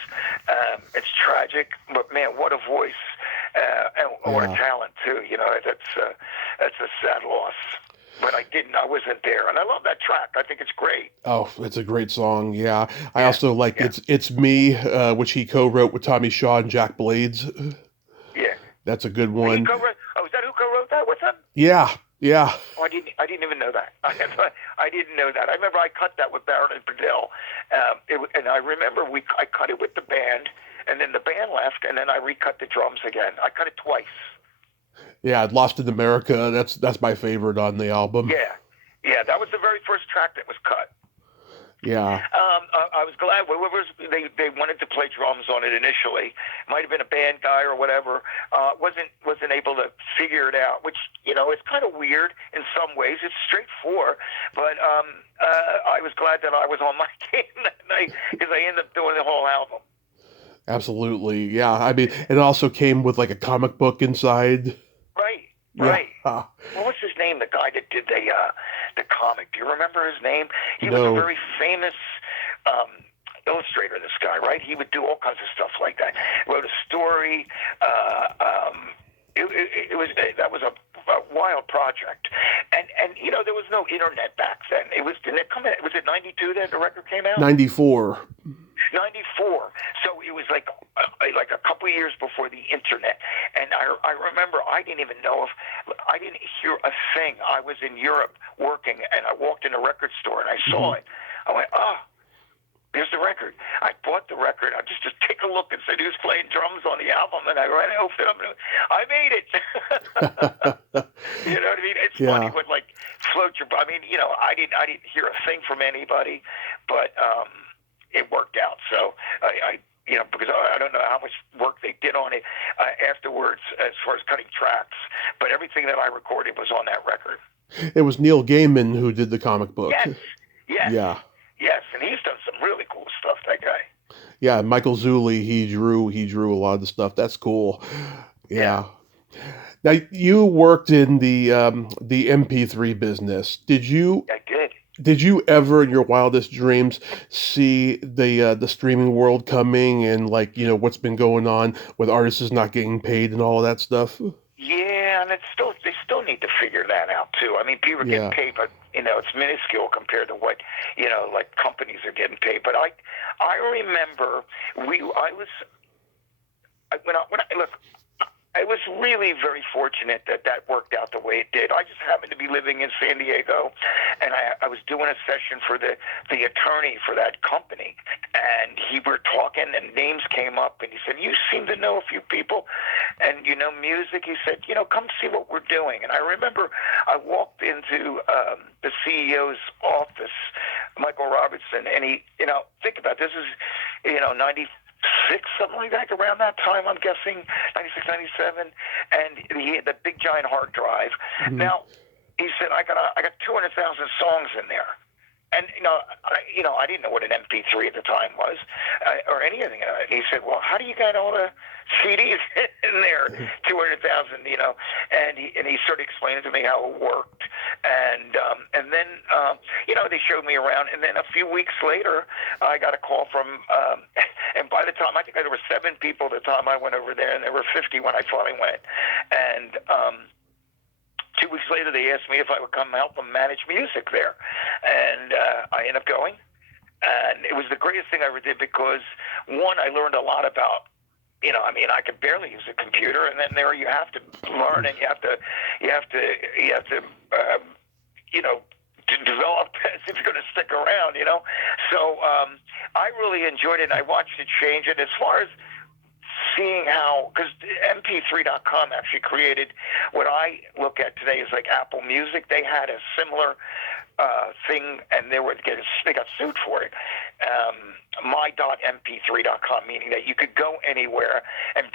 It's tragic, but man, what a voice and what a talent too. That's a sad loss. But I wasn't there, and I love that track. I think it's great. Oh, it's a great song. Yeah, I also like "It's Me," which he co-wrote with Tommy Shaw and Jack Blades. Yeah, that's a good one. Is that who co-wrote that with him? Yeah. Oh, I didn't even know that. I didn't know that. I remember I cut that with Barron and Pradell, and I remember I cut it with the band, and then the band left, and then I recut the drums again. I cut it twice. Yeah, "Lost in America." That's my favorite on the album. Yeah, that was the very first track that was cut. Yeah. I was glad they wanted to play drums on it initially. Might have been a band guy or whatever. Wasn't able to figure it out, which is kind of weird in some ways. It's straightforward, but I was glad that I was on my team that night because I ended up doing the whole album. Absolutely, yeah. I mean, it also came with like a comic book inside. Right. What was his name? The guy that did the comic. Do you remember his name? He was a very famous illustrator. This guy, right? He would do all kinds of stuff like that. Wrote a story. That was a wild project, and there was no internet back then. Didn't it come in? Was it 92 that the record came out? 94. 94. So it was like a couple of years before the internet. And I remember I didn't hear a thing. I was in Europe working, and I walked in a record store and I saw it. I went, there's the record. I bought the record. I just take a look and said, who's playing drums on the album? And I ran over to him and I made it. You know what I mean? It's funny what floats your. I mean, I didn't hear a thing from anybody, but it worked out. So I because I don't know how much work they did on it afterwards as far as cutting tracks. But everything that I recorded was on that record. It was Neil Gaiman who did the comic book. Yes. Yeah. Yes, and he's done some really cool stuff, that guy. Yeah, Michael Zulli, he drew a lot of the stuff. That's cool. Yeah. Now you worked in the MP3 business. I did. Did you ever, in your wildest dreams, see the streaming world coming and like what's been going on with artists not getting paid and all of that stuff? Yeah, and they still need to figure that out too. I mean, people are getting paid, but it's minuscule compared to what like companies are getting paid. But I remember I was really very fortunate that worked out the way it did. I just happened to be living in San Diego, and I was doing a session for the attorney for that company, and we were talking, and names came up, and he said, "You seem to know a few people, and you know music." He said, "Come see what we're doing." And I remember I walked into the CEO's office, Michael Robertson, and he, think about it, this is, 96, something like that, around that time, I'm guessing, 96, 97, and he had the big giant hard drive. Mm-hmm. Now, he said, I got 200,000 songs in there. And, I didn't know what an MP3 at the time was, or anything. He said, well, how do you get all the CDs in there, 200,000, and he started explaining to me how it worked. And then, they showed me around. And then a few weeks later, I got a call from, and by the time, I think there were 7 people at the time I went over there, and there were 50 when I finally went. And 2 weeks later, they asked me if I would come help them manage music there. And I ended up going. And it was the greatest thing I ever did because, one, I learned a lot about, I could barely use a computer. And then there you have to learn and you have to to develop if you're going to stick around, So I really enjoyed it, and I watched it change. And as far as seeing how, because MP3.com actually created what I look at today is like Apple Music. They had a similar thing, and they got sued for it. My.mp3.com, meaning that you could go anywhere and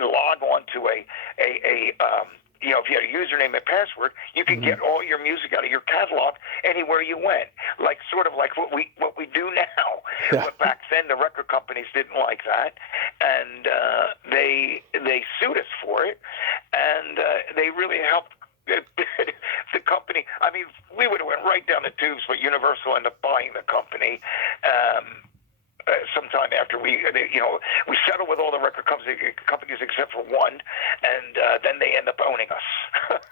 log on to a if you had a username and password, you could get all your music out of your catalog anywhere you went, sort of like what we do now. Yeah. But back then, the record companies didn't like that, and they sued us for it, and they really helped the company. I mean, we would have went right down the tubes, but Universal ended up buying the company. Sometime after we settled with all the record companies except for one, and then they end up owning us.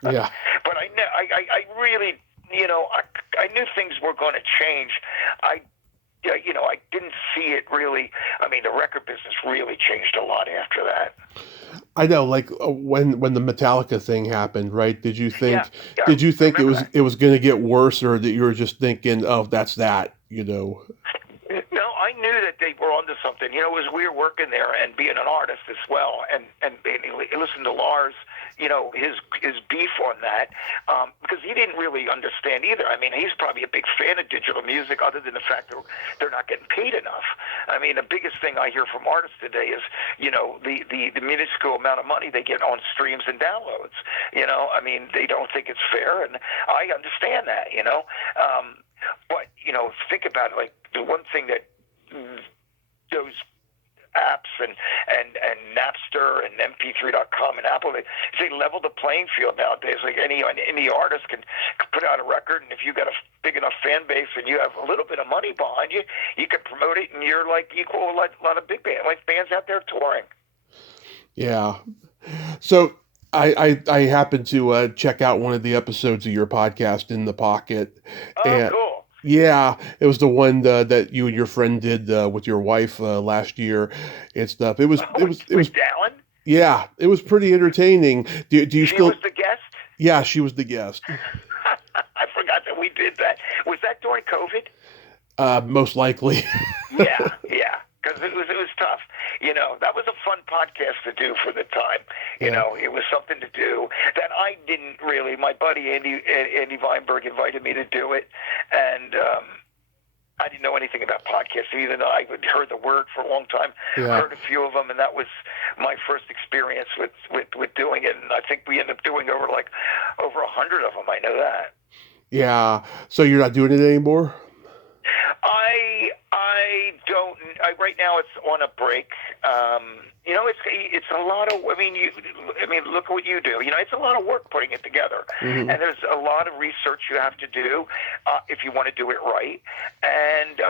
Yeah. But I really, I knew things were going to change. I didn't see it really. I mean, the record business really changed a lot after that. I know, like when the Metallica thing happened, right? Did you think it was going to get worse, or that you were just thinking, oh, that's that, No, I knew that they were onto something. It was weird working there and being an artist as well, and listen to Lars, his beef on that, because he didn't really understand either. I mean, he's probably a big fan of digital music, other than the fact that they're not getting paid enough. I mean, the biggest thing I hear from artists today is, the minuscule amount of money they get on streams and downloads. I mean, they don't think it's fair, and I understand that. But, think about it, like the one thing that those apps and Napster and MP3.com and Apple, they level the playing field nowadays. Like any artist can put out a record, and if you got a big enough fan base and you have a little bit of money behind you, you can promote it, and you're like equal like a lot of big bands out there touring. Yeah. So I happened to check out one of the episodes of your podcast, In the Pocket. Oh, cool. Yeah, it was the one that you and your friend did with your wife last year and stuff. It was Dallin? Yeah, it was pretty entertaining. Do you She was the guest? Yeah, she was the guest. I forgot that we did that. Was that during COVID? Most likely. Yeah. Because it was tough. That was a fun podcast to do for the time. It was something to do that I didn't really. My buddy Andy Weinberg invited me to do it, and I didn't know anything about podcasts, even though I had heard the word for a long time, Yeah. heard a few of them, and that was my first experience with doing it. And I think we ended up doing over 100 of them. I know that. Yeah. So you're not doing it anymore? I don't. Right now it's on a break. It's a lot of. Look at what you do. It's a lot of work putting it together, Mm-hmm. and there's a lot of research you have to do if you want to do it right. And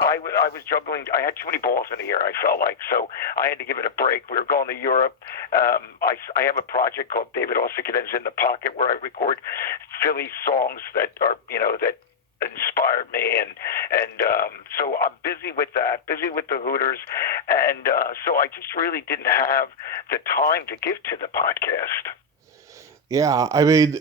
I was juggling. I had too many balls in the air. I felt like so I had to give it a break. We were going to Europe. I have a project called David Uosikkinen in the Pocket where I record Philly songs that are that inspired me, and so I'm busy with that, busy with the Hooters, and so I just really didn't have the time to give to the podcast. Yeah, I mean,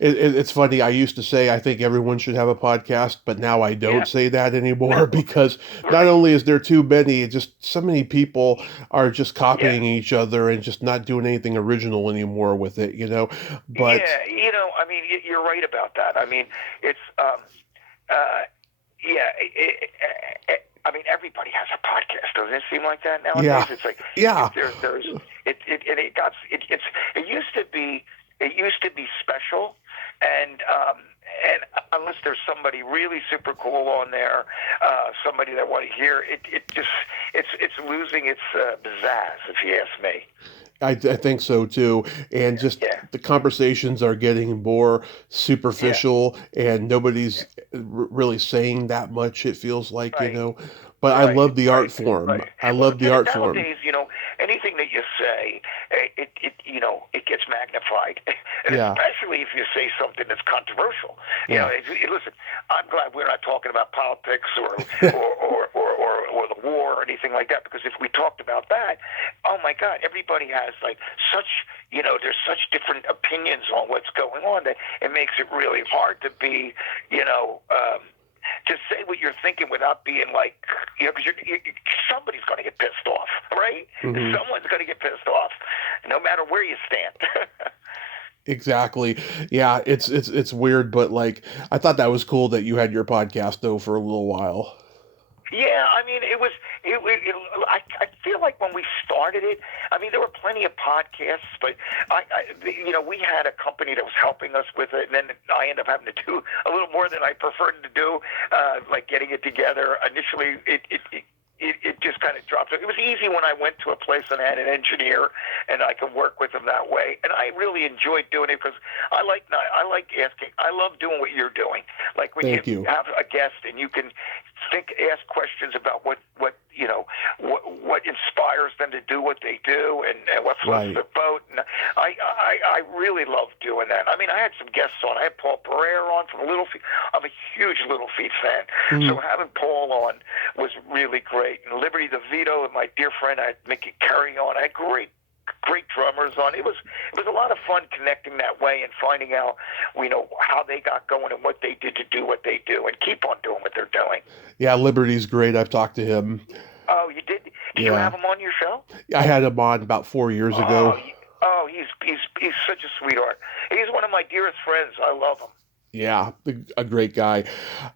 it's funny. I used to say I think everyone should have a podcast, but now I Yeah, don't say that anymore no, because not right, only is there too many, just so many people are just yeah, copying each other and just not doing anything original anymore with it, you know. But yeah. You're right about that. It's yeah. Everybody has a podcast. Doesn't it seem like that nowadays? yeah, It's like yeah, there's it used to be special, and unless there's somebody really super cool on there, somebody that want to hear it, it's losing its pizzazz, if you ask me. I think so too. And just Yeah, the conversations are getting more yeah, superficial, and nobody's really saying that much. It feels like, you right. know. But I Right, love the art right, form. right. I Well, love the art form. nowadays, anything that you say, it gets magnified, and Yeah, especially if you say something that's controversial. yeah. Listen, I'm glad we're not talking about politics or the war or anything like that, because if we talked about that, oh my God, everybody has there's such different opinions on what's going on that it makes it really hard to be, to say what you're thinking without being because somebody's going to get pissed off, right? Hmm. Someone's going to get pissed off, no matter where you stand. Exactly. Yeah, it's weird, but like I thought that was cool that you had your podcast though for a little while. Yeah, it was. I feel like when we started it, there were plenty of podcasts, but we had a company that was helping us with it, and then I ended up having to do a little more than I preferred to do, like getting it together. Initially, it just kind of dropped. It was easy when I went to a place and had an engineer, and I could work with them that way. And I really enjoyed doing it because I like asking. I love doing what you're doing. Like when you Thank you. have a guest and you can ask questions about what inspires them to do what they do, and what floats Right. their boat. And I really love doing that. I had some guests on. I had Paul Pereira on from Little Feat. I'm a huge Little Feat fan, so Mhm. having Paul on was really great. And Liberty DeVito and my dear friend, I had Mickey Carey on. I had great drummers on. It was a lot of fun connecting that way and finding out, how they got going and what they did to do what they do and keep on doing what they're doing. Yeah, Liberty's great. I've talked to him. Oh, you did? Did you Yeah. have him on your show? I had him on about 4 years ago. He's such a sweetheart. He's one of my dearest friends. I love him. Yeah, a great guy.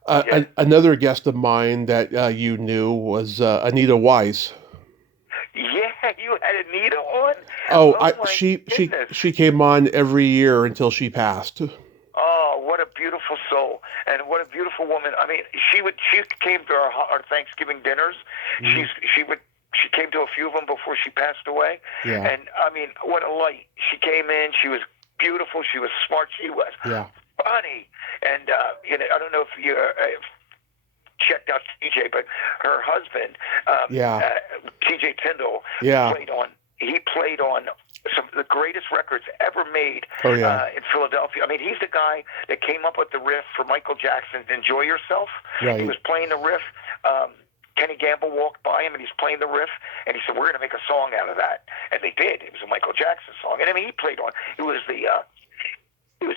Yeah. Another guest of mine that you knew was Anita Weiss. Yeah, you had Anita on? Oh, Oh my goodness. she came on every year until she passed. Oh, what a beautiful soul, and what a beautiful woman. She came to our Thanksgiving dinners. Mhm. She came to a few of them before she passed away, Yeah, and what a light. She came in. She was beautiful. She was smart. She was yeah, funny, and I don't know if you checked out TJ, but her husband, yeah, TJ Tyndall, yeah. He played on some of the greatest records ever made Oh yeah, in Philadelphia. He's the guy that came up with the riff for Michael Jackson's "Enjoy Yourself." He right. was playing the riff. Kenny Gamble walked by him and he's playing the riff, and he said, "We're going to make a song out of that," and they did. It was a Michael Jackson song, and he played on. He was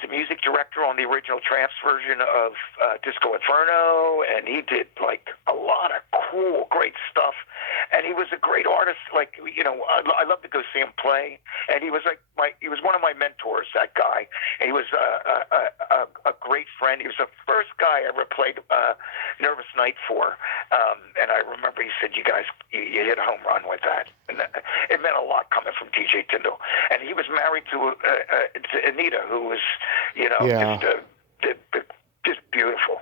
the music director on the original Tramps version of Disco Inferno, and he did a lot of cool, great stuff. and he was a great artist. Like, I love to go see him play, and he was one of my mentors. That guy, and he was a great friend. He was the first guy I ever played Nervous Night for, and I remember he said, "You guys, you hit a home run with that," and it meant a lot coming from TJ Tyndall. And he was married to Anita, who was, just beautiful.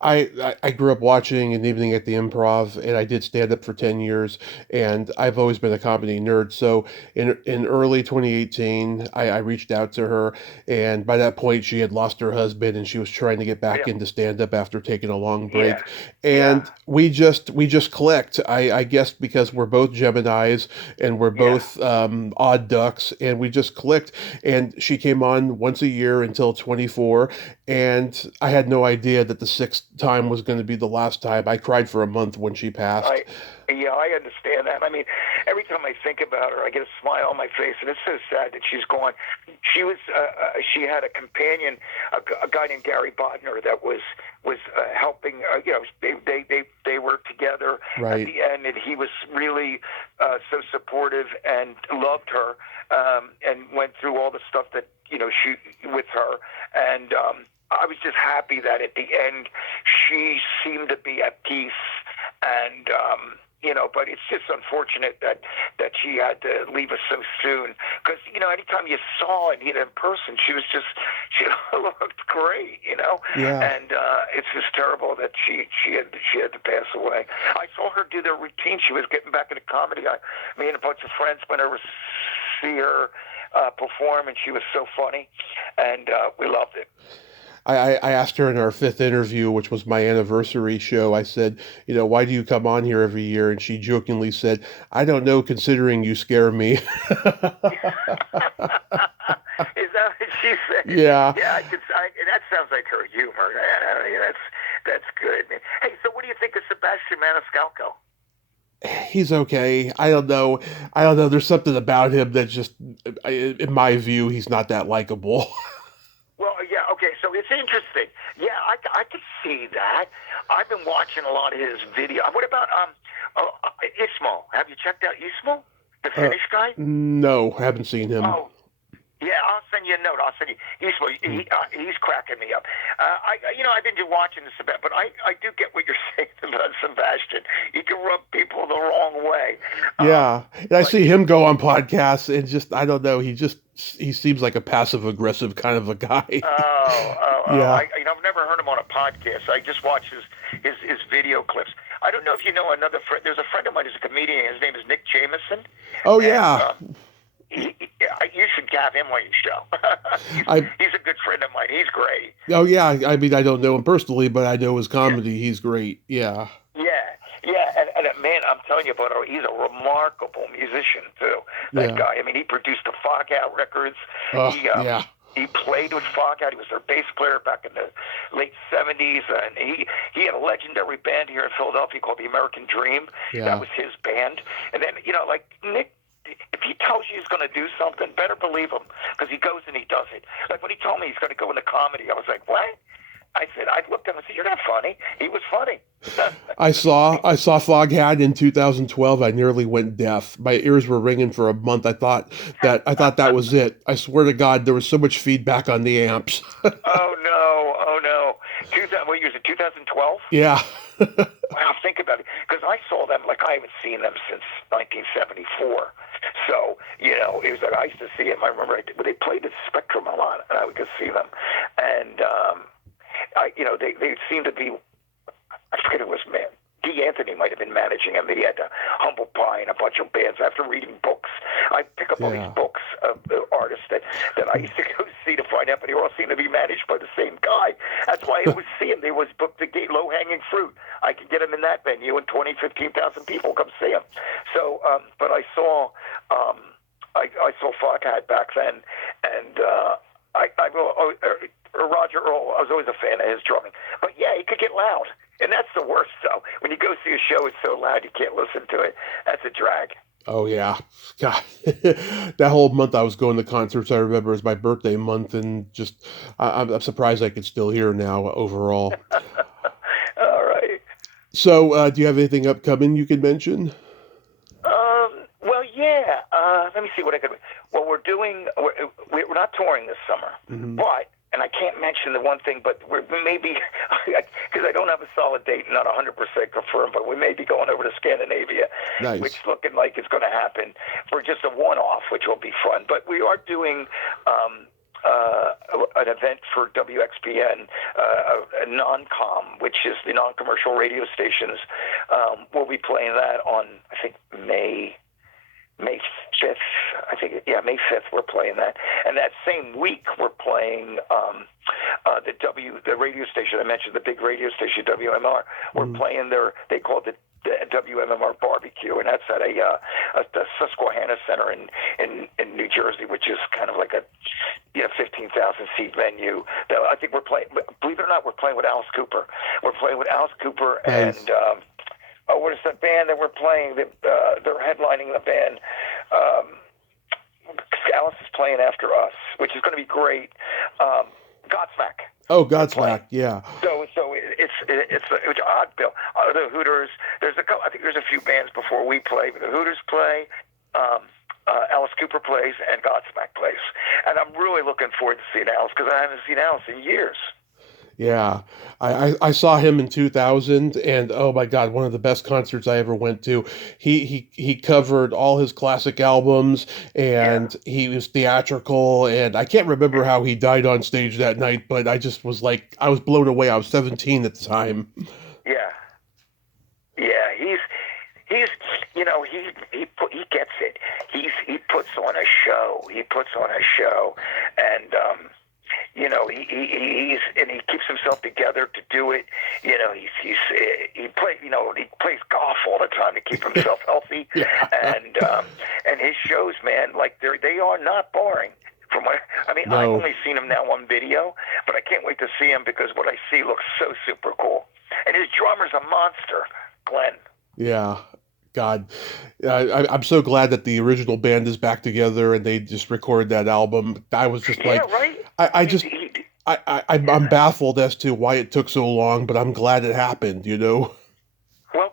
I grew up watching An Evening at the Improv, and I did stand up for 10 years, and I've always been a comedy nerd. So in early 2018, I reached out to her, and by that point, she had lost her husband, and she was trying to get back into stand up after taking a long break. And we just clicked. I guess because we're both Geminis and we're both odd ducks, and we just clicked. And she came on once a year until 24, and I had no idea that the sixth time was going to be the last time. I cried for a month when she passed. I understand that. I mean, every time I think about her, I get a smile on my face, and it's so sad that she's gone. She was, she had a companion, a guy named Gary Bodner that was helping. They were together at the end, and he was really so supportive and loved her, and went through all the stuff that she with her, and I was just happy that at the end she seemed to be at peace, and but it's just unfortunate that she had to leave us so soon, because anytime you saw Anita in person, she looked great, and it's just terrible that she had to pass away. I saw her do the routine. She was getting back into comedy. Me and a bunch of friends went over to see her perform, and she was so funny, and we loved it. I asked her in our 5th interview, which was my anniversary show, I said, why do you come on here every year? And she jokingly said, I don't know, considering you scare me. Is that what she said? Yeah. Yeah, that sounds like her humor. That's good. Hey, so what do you think of Sebastian Maniscalco? He's okay. I don't know. There's something about him that just, in my view, he's not that likable. Well, yeah, okay, so it's interesting. Yeah, I could see that. I've been watching a lot of his video. What about Ismail? Have you checked out Ismail, the Finnish guy? No, haven't seen him. Oh, yeah, I'll send you a note. I'll send you Ismail. He's cracking me up. I've been just watching this about, but I do get what you're saying about Sebastian. He can rub people the wrong way. Yeah, and I see him go on podcasts, and just I don't know. He seems like a passive aggressive kind of a guy. Yeah. I've never heard him on a podcast. I just watch his video clips. I don't know if you know another friend. There's a friend of mine who's a comedian. His name is Nick Jameson. Oh, yeah. You should have him on your show. He's a good friend of mine. He's great. Oh, yeah. I mean, I don't know him personally, but I know his comedy. Yeah. He's great. Yeah. Yeah. And man, I'm telling you, but he's a remarkable musician, too. That guy. I mean, he produced the Foghat records. He played with Foghat. He was their bass player back in the late 70s. And he had a legendary band here in Philadelphia called the American Dream. Yeah. That was his band. And then, like Nick, if he tells you he's going to do something, better believe him, because he goes and he does it. Like when he told me he's going to go into comedy, I was like, what? I looked at him and said, you're not funny. He was funny. I saw Foghat in 2012. I nearly went deaf. My ears were ringing for a month. I thought that was it. I swear to God, there was so much feedback on the amps. Oh no. What year is it? 2012? Yeah. Wow, think about it. Because I saw them, like I haven't seen them since 1974. So, it was like I used to see them. I remember they played at Spectrum a lot, and I would go see them. And, they seemed to be, I forget who was, man. D. Anthony might have been managing him. He had Humble Pie and a bunch of bands. After reading books, I pick up all these books of the artists that I used to go see to find out, but they all seem to be managed by the same guy. That's why I always see him. They always book the low-hanging fruit. I could get him in that venue, and 15,000 people come see him. So, but I saw Foghat back then, and Roger Earl. I was always a fan of his drumming, but yeah, he could get loud. And that's the worst, though. When you go see a show, it's so loud you can't listen to it. That's a drag. Oh, yeah. God. That whole month I was going to concerts, I remember, as my birthday month, and just, I'm surprised I can still hear now overall. All right. So, do you have anything upcoming you can mention? let me see what I could. Well, we're not touring this summer, but. And I can't mention the one thing, but we're maybe, because I don't have a solid date, not 100% confirmed, but we may be going over to Scandinavia, Nice. which is looking like it's going to happen for just a one-off, which will be fun. But we are doing an event for WXPN, a non-com, which is the non-commercial radio stations. We'll be playing that on, I think, May 5th, May 5th we're playing that. And that same week we're playing the radio station I mentioned, the big radio station, WMR. We're playing they call it the WMMR barbecue, and that's at the Susquehanna Center in New Jersey, which is kind of like a 15,000 seat venue. I think we're playing, believe it or not, we're playing with Alice Cooper. We're playing with Alice Cooper Nice. and what is the band that we're playing? They're headlining the band. Alice is playing after us, which is going to be great. Godsmack. Oh, Godsmack, yeah. So it's an odd bill. The Hooters. I think there's a few bands before we play, but the Hooters play. Alice Cooper plays and Godsmack plays, and I'm really looking forward to seeing Alice because I haven't seen Alice in years. Yeah, I saw him in 2000, and oh my God, one of the best concerts I ever went to. He covered all his classic albums, and he was theatrical, and I can't remember how he died on stage that night, but I just was like, I was blown away. I was 17 at the time. Yeah, he's he gets it. He puts on a show, and he keeps himself together to do it. He plays golf all the time to keep himself healthy, and his shows, man, like they are not boring. No. I've only seen him now on video, but I can't wait to see him because what I see looks so super cool. And his drummer's a monster, Glenn. Yeah. God, I'm so glad that the original band is back together and they just recorded that album. I was just like, right? I'm baffled as to why it took so long, but I'm glad it happened, Well,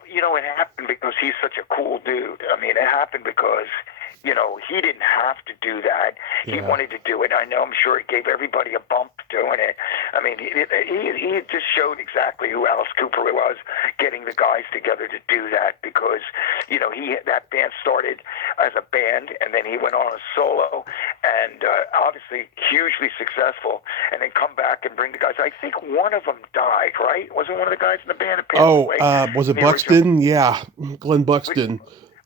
it happened because he's such a cool dude. It happened because, he didn't have to do that. He wanted to do it. I'm sure it gave everybody a bump doing it. He just showed exactly who Alice Cooper was, getting the guys together to do that because, that band started as a band and then he went on a solo and obviously hugely successful and then come back and bring the guys. I think one of them died, right? Wasn't one of the guys in the band that passed away? Was it Buxton? Yeah, Glenn Buxton.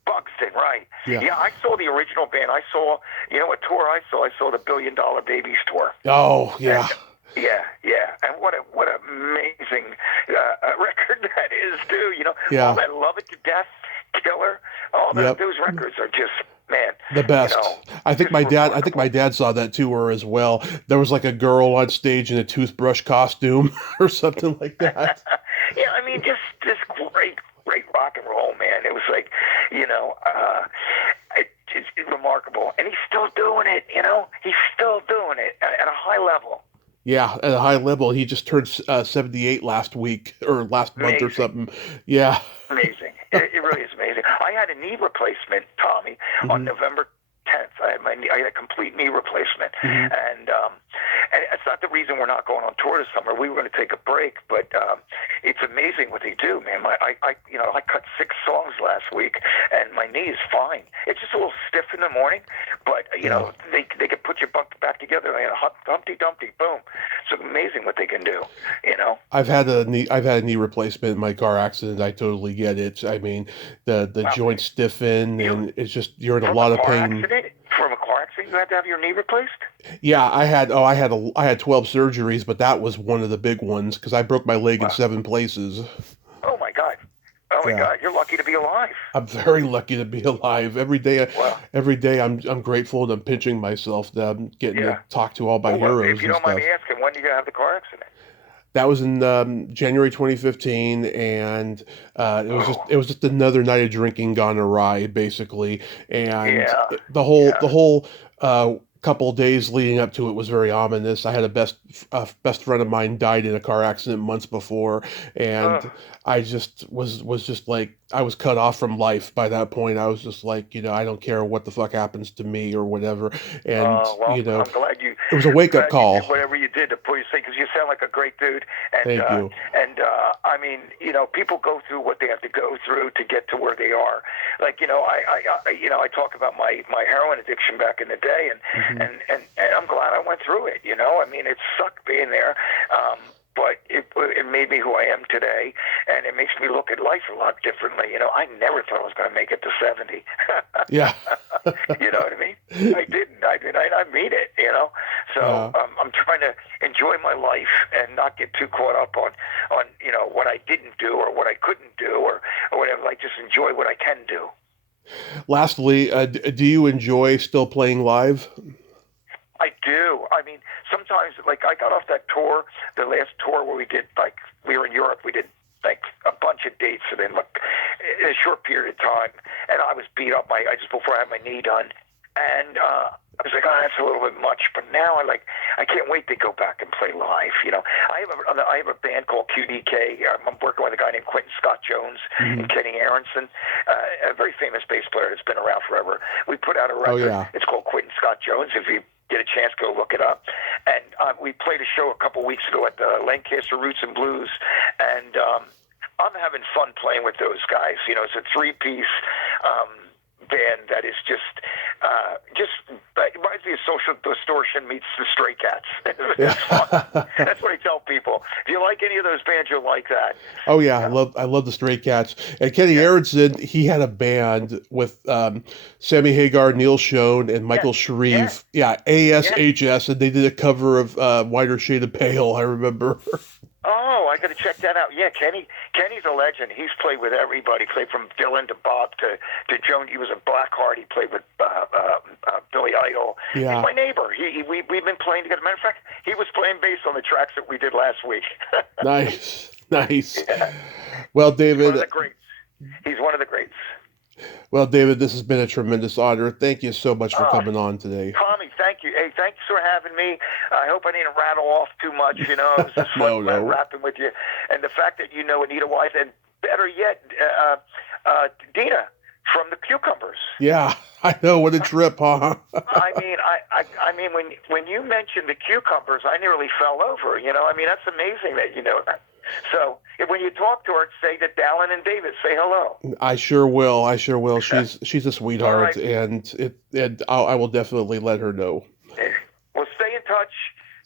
Buxton, right. Yeah, I saw the original band. I saw, what tour I saw? I saw the $1 Billion Babies tour. Oh, yeah. And, and what an amazing record that is, too. All that Love It to Death, Killer, all those records are just, man, the best. I think my dad saw that tour as well. There was like a girl on stage in a toothbrush costume or something like that. Just this great rock and roll, man. It was like, it's remarkable. And he's still doing it, He's still doing it at a high level. Yeah, at a high level. He just turned 78 last week or last month or something. Yeah. Amazing. It really is amazing. I had a knee replacement, Tommy, on November 10th. I had a complete knee replacement, and it's not the reason we're not going on tour this summer. We were going to take a break, but it's amazing what they do, man. I cut 6 songs last week, and my knee is fine. It's just a little stiff in the morning, but they can put your back together. Humpty Dumpty, boom. It's amazing what they can do. I've had a knee replacement in my car accident. I totally get it. The joints stiffen, and it's just you're in a lot of pain. From a car accident, you had to have your knee replaced? Yeah, I had 12 surgeries, but that was one of the big ones because I broke my leg in 7 places. Oh my God. God, you're lucky to be alive. I'm very lucky to be alive. Every day I'm grateful and I'm pinching myself that I'm getting to talk to all my heroes. If you don't mind me asking, when did you have the car accident? That was in January 2015, and it was just another night of drinking gone awry, basically. And the whole couple of days leading up to it was very ominous. I had a best friend of mine died in a car accident months before, and I just was just like, I was cut off from life by that point. I was just like, I don't care what the fuck happens to me or whatever. And, Well, I'm glad you it was a wake up call. did whatever you did to pull you because you sound like a great dude. And Thank you. I mean, people go through what they have to go through to get to where they are. Like, I talk about my heroin addiction back in the day, and I'm glad I went through it. I mean, it sucked being there. But it made me who I am today, and it makes me look at life a lot differently. I never thought I was going to make it to 70. Yeah. You know what I mean? I didn't. I mean it, So I'm trying to enjoy my life and not get too caught up on what I didn't do or what I couldn't do or whatever. Like, just enjoy what I can do. Lastly, do you enjoy still playing live? I do. I mean, sometimes, like, I got off that tour, the last tour where we were in Europe, we did, like, a bunch of dates in a short period of time, and I was beat up just before I had my knee done, and I was like, that's a little bit much, but now I can't wait to go back and play live, I have a band called QDK. I'm working with a guy named Quentin Scott Jones and Kenny Aronson, a very famous bass player that's been around forever. We put out a record. Oh, yeah. It's called Quentin Scott Jones. If you get a chance, go look it up. And we played a show a couple weeks ago at the Lancaster Roots and Blues, and I'm having fun playing with those guys. It's a three-piece band that is just it reminds me of Social Distortion meets the Stray Cats. It's fun. That's what I tell people. If you like any of those bands, you'll like that. Oh yeah, I love the Stray Cats. And Kenny Aronson, he had a band with Sammy Hagar, Neil Schon, and Michael Shreve. Yeah, ASHS, and they did a cover of Whiter Shade of Pale. I remember. Oh, I got to check that out. Yeah, Kenny's a legend. He's played with everybody. Played from Dylan to Bob to Joan. He was a Blackheart. He played with Billy Idol. Yeah. He's my neighbor. We've been playing together. Matter of fact, he was playing bass on the tracks that we did last week. Nice. Yeah. Well, David. He's one of the greats. He's one of the greats. Well, David, this has been a tremendous honor. Thank you so much for coming on today. Tommy, thank you. Hey, thanks for having me. I hope I didn't rattle off too much. It was just fun rapping with you. And the fact that you know Anita Weiss, and better yet, Dina from the Cucumbers. Yeah, I know. What a trip, huh? I mean, when you mentioned the Cucumbers, I nearly fell over. I mean, that's amazing that you know that. So when you talk to her, say that Dallin and David say hello. I sure will. She's a sweetheart, right. and I will definitely let her know. Well, stay in touch,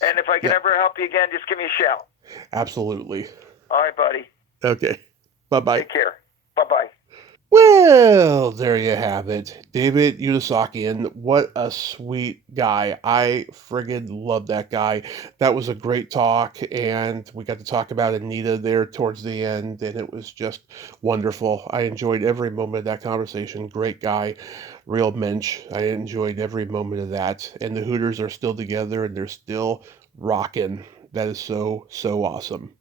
and if I can ever help you again, just give me a shout. Absolutely. All right, buddy. Okay. Bye-bye. Take care. Bye-bye. Well, there you have it. David Uosikkinen, what a sweet guy. I friggin' love that guy. That was a great talk, and we got to talk about Anita there towards the end, and it was just wonderful. I enjoyed every moment of that conversation. Great guy, real mensch. I enjoyed every moment of that. And the Hooters are still together, and they're still rocking. That is so, so awesome.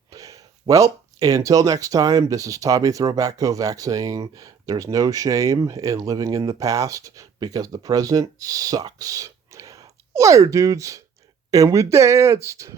Well, until next time, this is Tommy Throwback Kovac saying, there's no shame in living in the past because the present sucks. Later, dudes. And we danced.